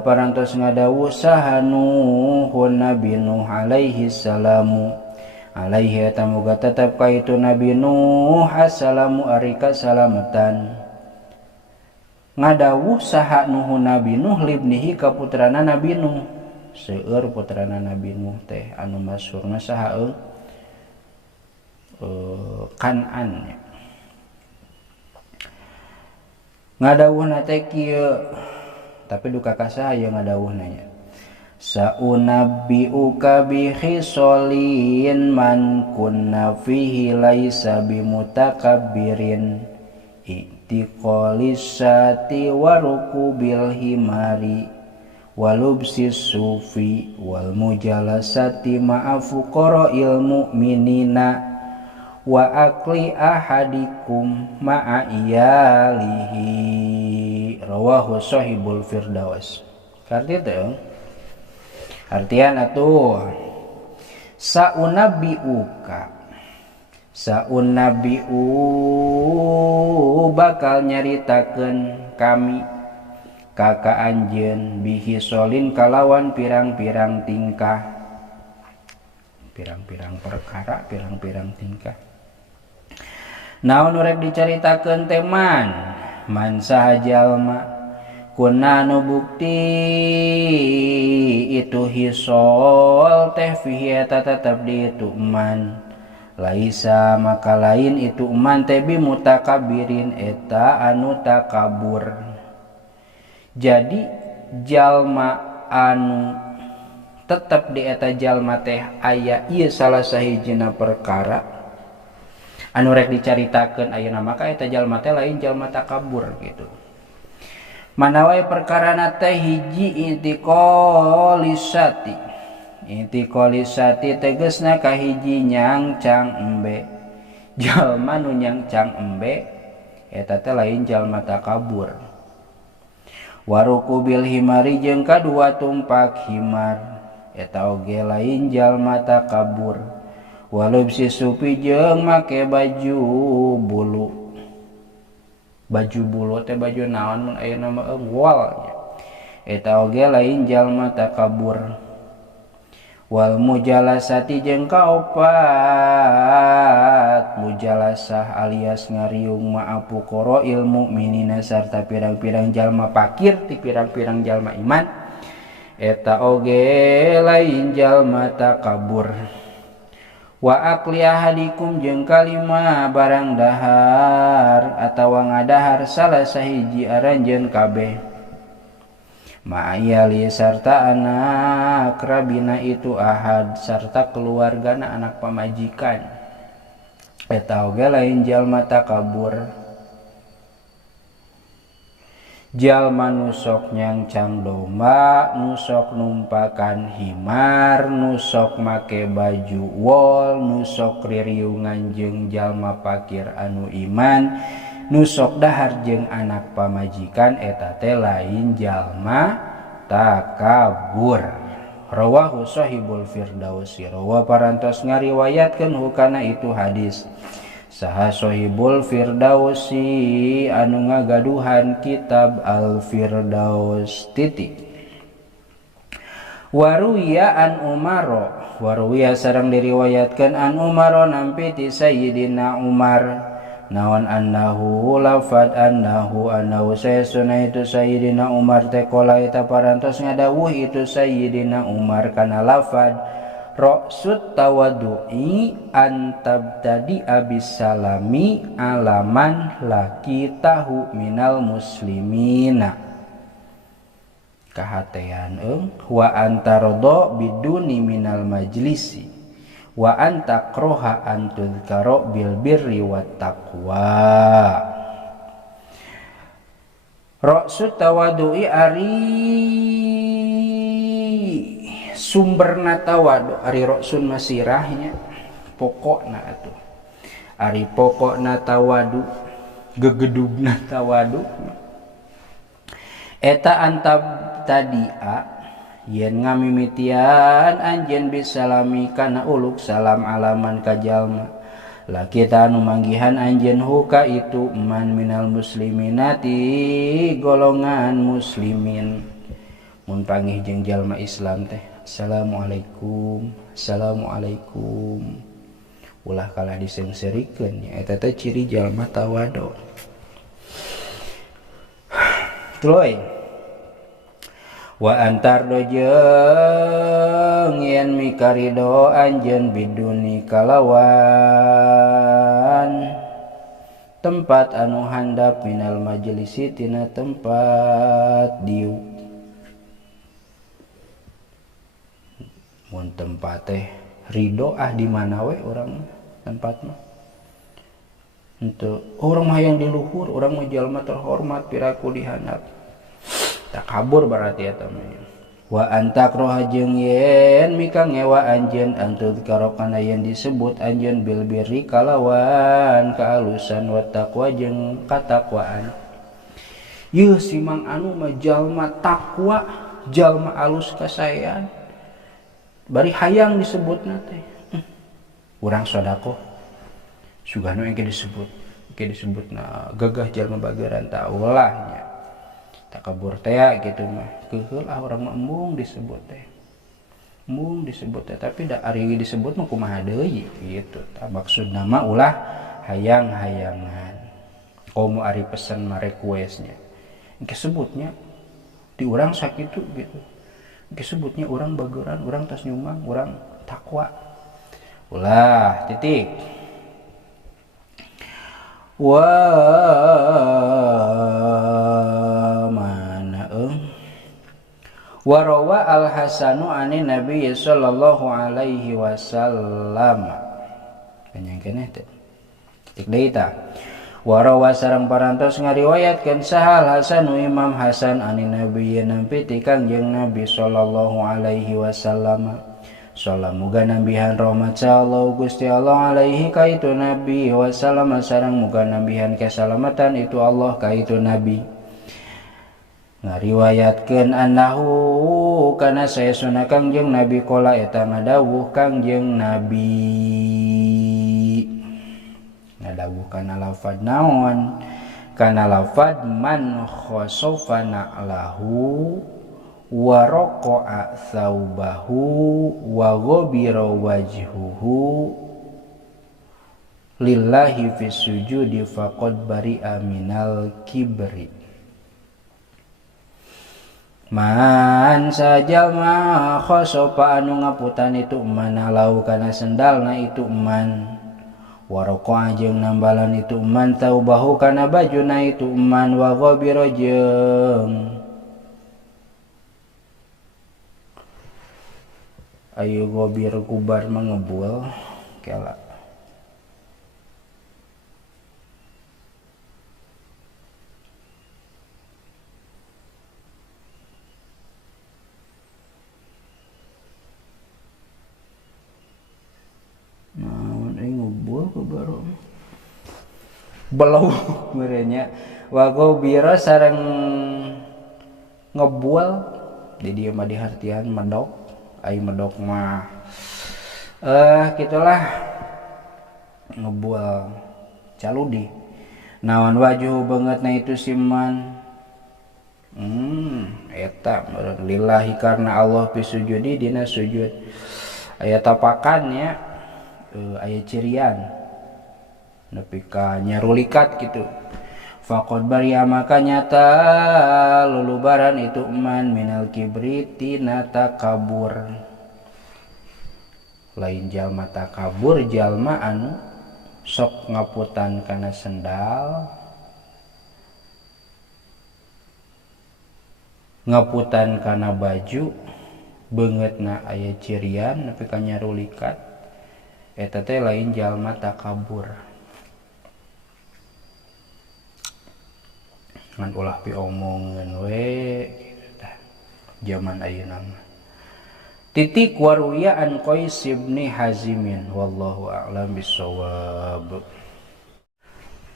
parantos ngadawuh sahanuhun Nabi Nuh alaihi salamu alaihi eta muga tetep ka itu Nabi Nuh assalamu arika salamatan ngadawuh saha Nuh Nabi Nuh libnihi ka putrana Nabi Nuh seueur putrana Nabi Nuh teh anu masyhurna saha Kan'an ngadawuhna teh kieu tapi duka kasaha aya ngadawuhna nya saunabbiuka bi khisolin man kunna fihi laisa bimutakabbirin itiqalisati warukubil himari walubsis sufi wal mujalasati ma'afuqara'il mu'minina wa akli ahadikum ma'a iyalihi rawahu sahibul firdaus. Arti itu artian atuh saunabbiu bakal nyaritakeun kami kaka anjeun bihi solin kalawan pirang-pirang tingkah pirang-pirang perkara pirang-pirang tingkah naon urek dicaritakeun teh man saha jalma kunna nu bukti itu hisol teh fihi eta tetep di itu man laisa maka lain itu man teh bi mutakabbirin eta anu takabur. Jadi jalma anu tetep di eta jalma teh aya ieu salah sahijina perkara anu rek dicaritakeun ayeuna maka eta jalma teh lain jalma takabur gitu. Manawa perkarana teh hiji intiqalisati tegesna kahiji nyangcang embe. Jalma nu nyangcang embe eta teh lain jalma takabur. Warukubil himari jeung kadua tumpak himar eta oge lain jalma takabur. Walubsi supi jeung make baju bulu. Baju bulu teh baju naon mun ayeuna mah wol nya. Eta oge lain jalma takabur. Wal mujalasati jeung kaopat mujalasah alias ngariung ma'apu qoro ilmu minina sarta pirang-pirang jalma pakir ti pirang-pirang jalma iman eta oge lain jalma takabur. Wa akli ahadikum jeung kalima barang dahar atawa ngadahar salah sahiji aranjeun kabeh ma'ayali sarta anak rabina itu ahad sarta keluargana anak pamajikan eta oge lain jalma takabur. Jalma nusok nyangcang domba, nusok numpakan himar, nusok make baju wol, nusok ririungan jeung jalma pakir anu iman, nusok dahar jeung anak pamajikan eta teh lain jalma takabur. Rawahu Shahibul Firdausi. Rawa parantos ngariwayatkeun hukana itu hadis. Saha Shahibul Firdausi anu ngagaduhan kitab Al-Firdaus titik. Waruwiya an Umaro, waruwiya sareng diriwayatkeun an Umaro nampi ti Sayyidina Umar. Naon annahu lafad annahu sayasuna itu Sayyidina Umar teh qala eta parantos ngadawuh itu Sayyidina Umar kana lafad ra'sut tawaddu'i antab tadi abis salami alaman laki tahu minal muslimina kahatean wa antarodo biduni minal majlisi wa antakroha antudkaro bil birri wat taqwa. Ra'sut tawadu'i ari sumberna tawadu ari ra'sun masirahnya pokokna atuh ari pokokna tawadu gegedugna tawadu eta antab tadia yen ngamimitian anjeun bisalami kana uluk salam alaman ka jalma laki anu manggihan anjeun huka itu man minal musliminati golongan muslimin mun panggih jeung jalma Islam teh assalamualaikum assalamualaikum ulah kalah disengserikeun nya eta teh ciri jalma tawadu. Troy wa antar dojeng yen mikarido anjeun biduni kalawan tempat anu handap minal majlisi tina tempat diu mun tempat teh ridho di mana we urang tempat mah henteu urang mah hayang di luhur urang mah jalma terhormat piraku dihandap takabur berarti eta mah. Wa antakroha jeung yen mika ngewa anjeun antud karo kana yen disebut anjeun bil birri kalawan kaalusan wa taqwa jeung katakwaan. Yeuh si mang anu mah jalma takwa, jalma alus kasaean. Bari hayang disebutna teh. Urang sodaqoh. Sugano engke disebutna gagah jalma bageran ta ulah nya. Takabur teh gitu mah keheul urang mah embung disebut teh tapi da ari disebut mah kumaha deui gitu tah maksudna mah ulah hayang-hayangan komo ari pesen mah requestnya engke sebutnya di urang sakitu gitu engke sebutnya urang bageran urang tos nyumbang urang takwa ulah titik Warawa al-Hasanu ani Nabi sallallahu alaihi wasallam. Panjangkeun teh. Tik deui tah. Warawa sareng parantos ngariwayatkeun sahal Hasanu Imam Hasan ani Nabi nampi ti Kangjeng Nabi sallallahu alaihi wasallam. Salam muga nambihan rahmat Allah Gusti Allah alaihi ka itu Nabi wasallam sareng muga nambihan keselamatan itu Allah ka itu Nabi. Ngariwayatkeun annahu kana saestuna Kangjeng Nabi qala eta ngadawuh Kangjeng Nabi. Ngadawuh kana lafad naon? Kana lafad man khosofa na'lahu wa raqa'a thawbahu wa ghabira wajhuhu lillahi fis sujudi faqad bari'a minal kibri. Man sajal ma khosofa anu ngaputan itu man lau kana sendalna itu man wa raqa'a jeung nambalan itu man thawbahu kana bajuna itu man wa ghabira jeung ayo gobir kubar mengebul kela naon ngebul kubar belau merenya wa gobira sareng ngebul di dieu mah dihartian medok ai medok mah gitulah ngebual caludi naon wajhu bangetna itu siman eta lillahi karena Allah pisujudi dina sujud aya tapakannya aya cirian nepi ka nyarulikat gitu faqad bari'a maka nyata lulubaran itu man minal kibri tina takabur. Lain jalma takabur jalma anu sok ngaputan kana sendal ngaputan kana baju beungeutna aya cirian nepi ka nyarulikat eta teh lain jalma takabur. Ngan ulah piomongan we tah zaman ayeuna mah. Titik waruya an Qais bin Hazimin wallahu a'lam bissawab.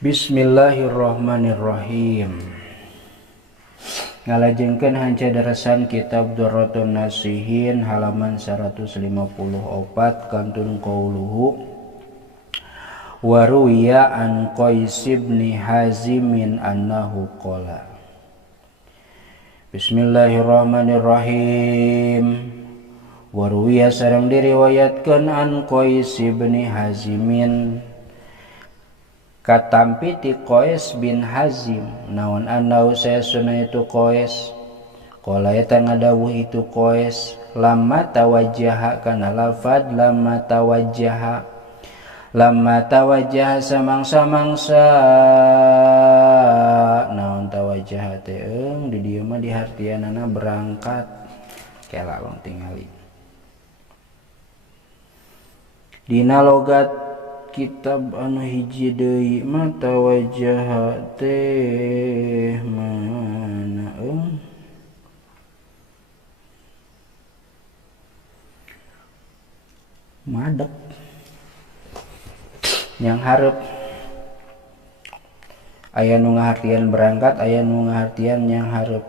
Bismillahirrahmanirrahim. Ngalajengkeun hanca darasan kitab Durratun Nasihin halaman 154 kantun qauluhu waruya an Qais bin Hazimin annahu qala. Bismillahirrahmanirrahim. Waruya sareng diriwayatkeun an Qais bin Hazimin katampi ti Qais bin Hazim naon annahu saestuna itu Qais qala eta ngadawuh itu Qais lamma tawajjaha kana lafad lamma tawajjaha samangsa naon tawajjah teh di dieu mah dihartianana berangkat kela long tingali dina logat kitab anu hiji deui mah tawajjah teh mana madep yang hareup aya nu ngahartieun berangkat aya nu ngahartieun yang hareup.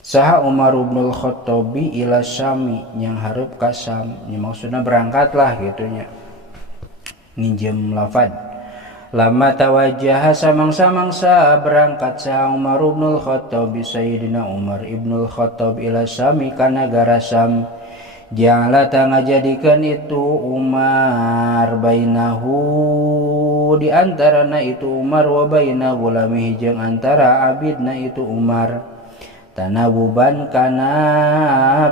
Saha Umar bin Khattab ila Syami yang hareup ka Syam nya maksudna berangkat lah gitunya nginjem lafad lama tawajjaha samangsa berangkat saha Umar bin Khattab Sayyidina Umar ibnul Khattab ila Syami ka nagara Syam. Ja'ala ngajadikeun itu Umar bainahu di antarana itu Umar wa baina gulamihi jeung antara abidna itu Umar tanawuban kana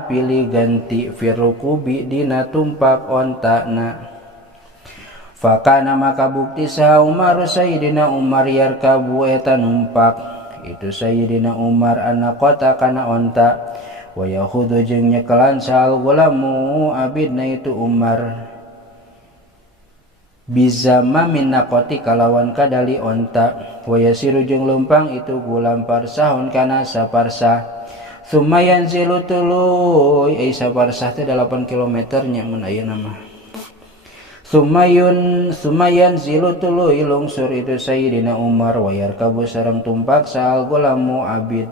pilih ganti firukubi dina tumpak ontakna. Fakana maka bukti saha Umar Sayyidina Umar yarkabu eta numpak itu Sayyidina Umar anaqata kana onta wa yakhudhu jeung nyekelan sal gulamu abidna itu Umar bizama min naqati kalawan kadali onta wa yasiru jeung lempang itu gulam parsahun kana saparsah summa yanzilu tuluy saparsah teh 8 km nya mun ayeuna mah Sumayan zilu tuluy lungsur itu Sayyidina Umar wa yarkabu sareng tumpak sal gulamu abid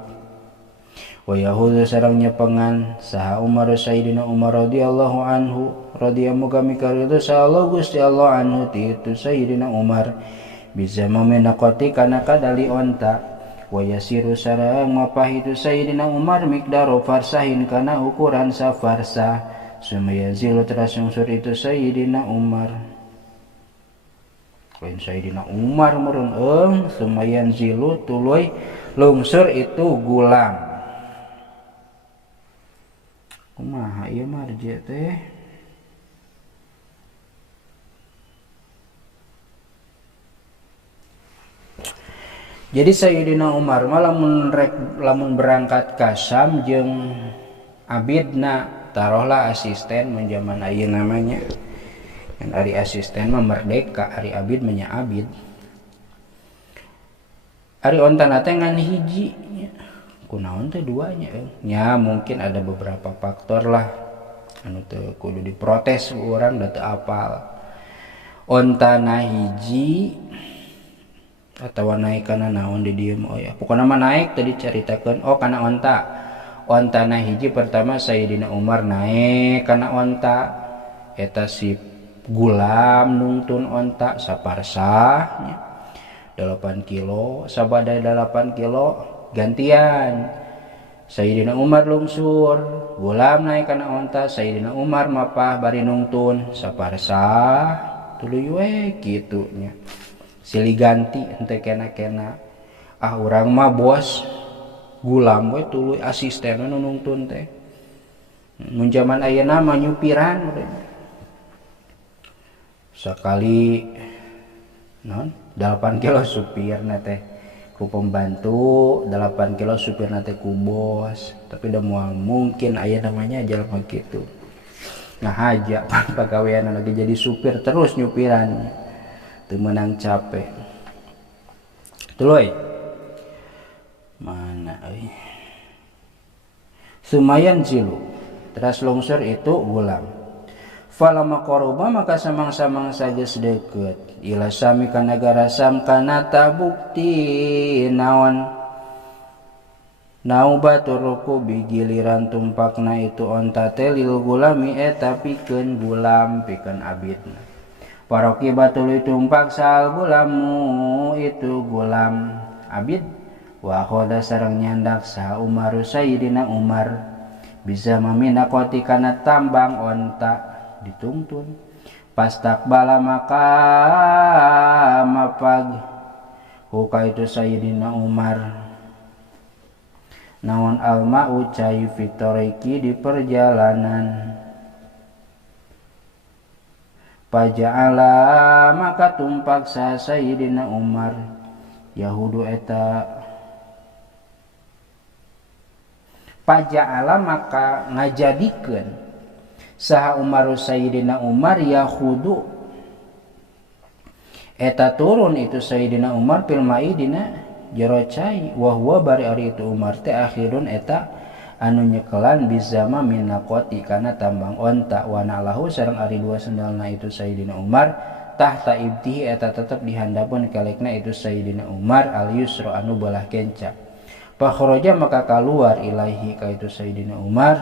wa yahudu sareng nyepengan saha Umar Sayyidina Umar radhiyallahu anhu radhiyallahu kami karitu sallallahu Gusti Allah anhu ti itu Sayyidina Umar bisa memenakoti kana kadali onta wa yasiru sareng mapah itu Sayyidina Umar miqdaru farsahin kana ukuran safarsah Sumaya zilu teras lungsur itu Sayyidina Umar lain Sayyidina Umar murun Sumayan zilu tuluy lungsur itu gulam kumaha ieu marji teh jadi Sayyidina Umar malah lamun berangkat ka Syam jeung abidna taruhlah asisten menjaman ayeuna namanya dan ari asisten mah merdeka ari abid menya abid ari ontana teh ngan hiji kunaon teh duanya nya mungkin ada beberapa faktor lah anu teu kudu diprotes urang da teu apal ontana hiji atawa naik kana naon di dieu oh ya pokona mah naik tadi caritakeun oh kana ontana hiji pertama Sayyidina Umar naik kana onta eta si gulam nungtun onta saparsah 8 kilo sabada 8 kilo gantian Sayyidina Umar lungsur gulam naik kana onta Sayyidina Umar mapah bari nungtun saparsah tuluy we kitu nya silih ganti henteu kena-kena urang mah bos gulam we tuluy asisten nu nungtun teh mun jaman ayeuna mah nyupiran sakali non 8 kilo supirna teh ku pembantu 8 kilo supirna teh ku bos tapi da moal mungkin aya namanya jalma kitu nah aja pagawean lagi jadi supir terus nyupiran teu meunang capek tuluy mana Sumayan zilu teras lungsur itu gulam falama qaruba maka samang-samang saja sedeket ila sami ka nagara Sam kana tabukti naon naubatur rukubi giliran tumpakna itu onta teh lil gulami eta pikeun gulam pikeun abidna paroki batul tumpak sal gulamu itu gulam abid wa khoda sareng nyandak sa Umar Sayyidina Umar bisa meminakoti kana tambang onta ditungtun pastakbala maka mapag huka itu Sayyidina Umar naon alma ucai fitoriki di perjalanan paja'ala maka tumpak sa Sayyidina Umar yahudu eta paja'ala maka ngajadikeun saha Umar Sayyidina Umar yahudu eta turun itu Sayyidina Umar fil mai dina jero cai wa huwa bari ari itu Umar teh akhirun eta anu nyekelan bizama min naqati kana tambang onta wa nalahu sareng ari dua sendalna itu Sayyidina Umar tahta ibtihi eta tetep dihandapun kalekna itu Sayyidina Umar al yusra anu belah kenca fakhraja maka keluar ilaihi ka itu Sayyidina Umar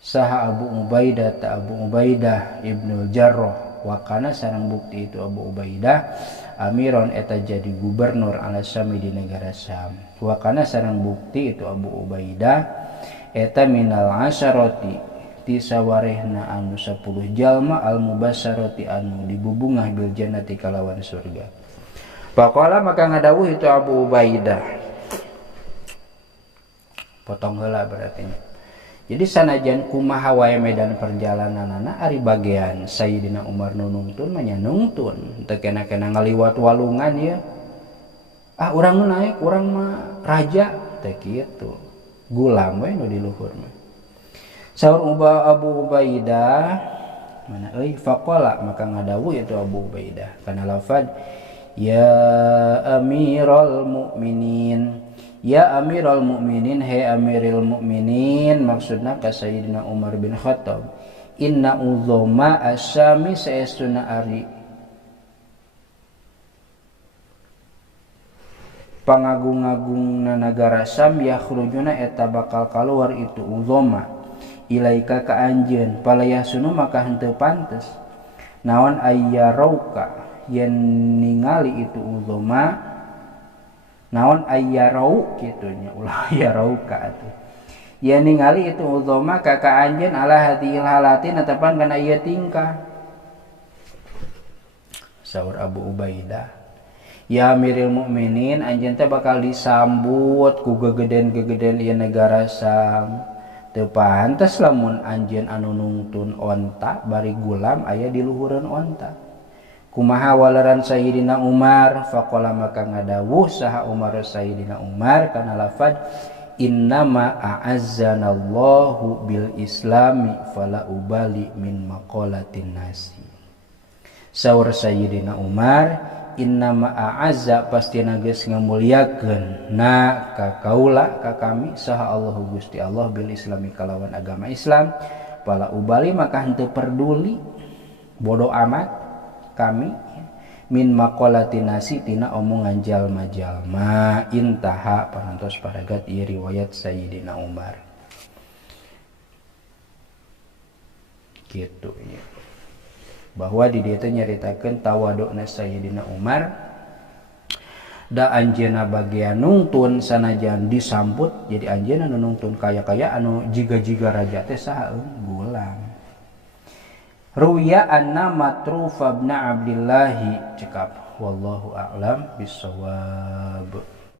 saha Abu Ubaidah ta Abu Ubaidah Ibnu Jarrah wa kana sareng bukti itu Abu Ubaidah amiron eta jadi gubernur ala Syam di negara Syam wa kana sareng bukti itu Abu Ubaidah eta minal asyarati ti sawarehna anu 10 jalma al mubasyarati anu dibubungah bil jannati kalawan surga faqala maka ngadawuh itu Abu Ubaidah potong heula berarti jadi sanajan kumaha wae medan perjalananana ari bagean Sayyidina Umar nu nungtun mah nya nungtun teu kena-kena ngaliwat walungan ya urang naik urang mah raja teh kitu gulam we nu di luhur mah. Saur Abu Ubaidah mana faqala maka ngadawu itu Abu Ubaidah kana lafaz ya amiral mu'minin, ya amiral mu'minin, he amiril mu'minin, maksudna ka Sayyidina Umar bin Khattab, inna uzoma asyami saestuna ari pangagung-agungna negara Syam yakhrujuna eta bakal kaluar itu uzoma ilaika ka anjeun palayasunu maka henteu pantes naon ayyarauka yen ningali itu uzoma naon ayyarau kitunya ulah yarauka atuh yen ningali itu uzoma ka anjeun ala hadil halati netepan kana ieu tingkah. Saur Abu Ubaidah ya amiril mukminin anjeun teh bakal disambut ku gegeden-gegeden ieu negara Sam teu pantes lamun anjeun anu nungtun onta bari gulam aya di luhureun onta. Kumaha walaran Sayyidina Umar faqala maka ngadawuh saha Umar Sayyidina Umar kana lafaz innama a'azzanallahu bil islami fala ubali min maqalatin nasi. Saur Sayyidina Umar innama a'azza pastina geus ngamuliakeun na ka kaula ka kami saha Allahu Gusti Allah bil islami kalawan agama Islam fala ubali maka henteu peduli bodo amat kami min maqalatin nasi tina omongan jalma-jalma. Intaha parantos paragat ieu riwayat Sayyidina Umar kitu ya. Bahwa di dieu teh nyaritakeun tawadukna Sayyidina Umar da anjeunna bagian nungtun sanajan disambut jadi anjeunna nu nungtun kaya-kaya anu jiga-jiga raja teh saha gulam. Ruya anna Matruf bin Abdillah cekap wallahu a'lam bissawab.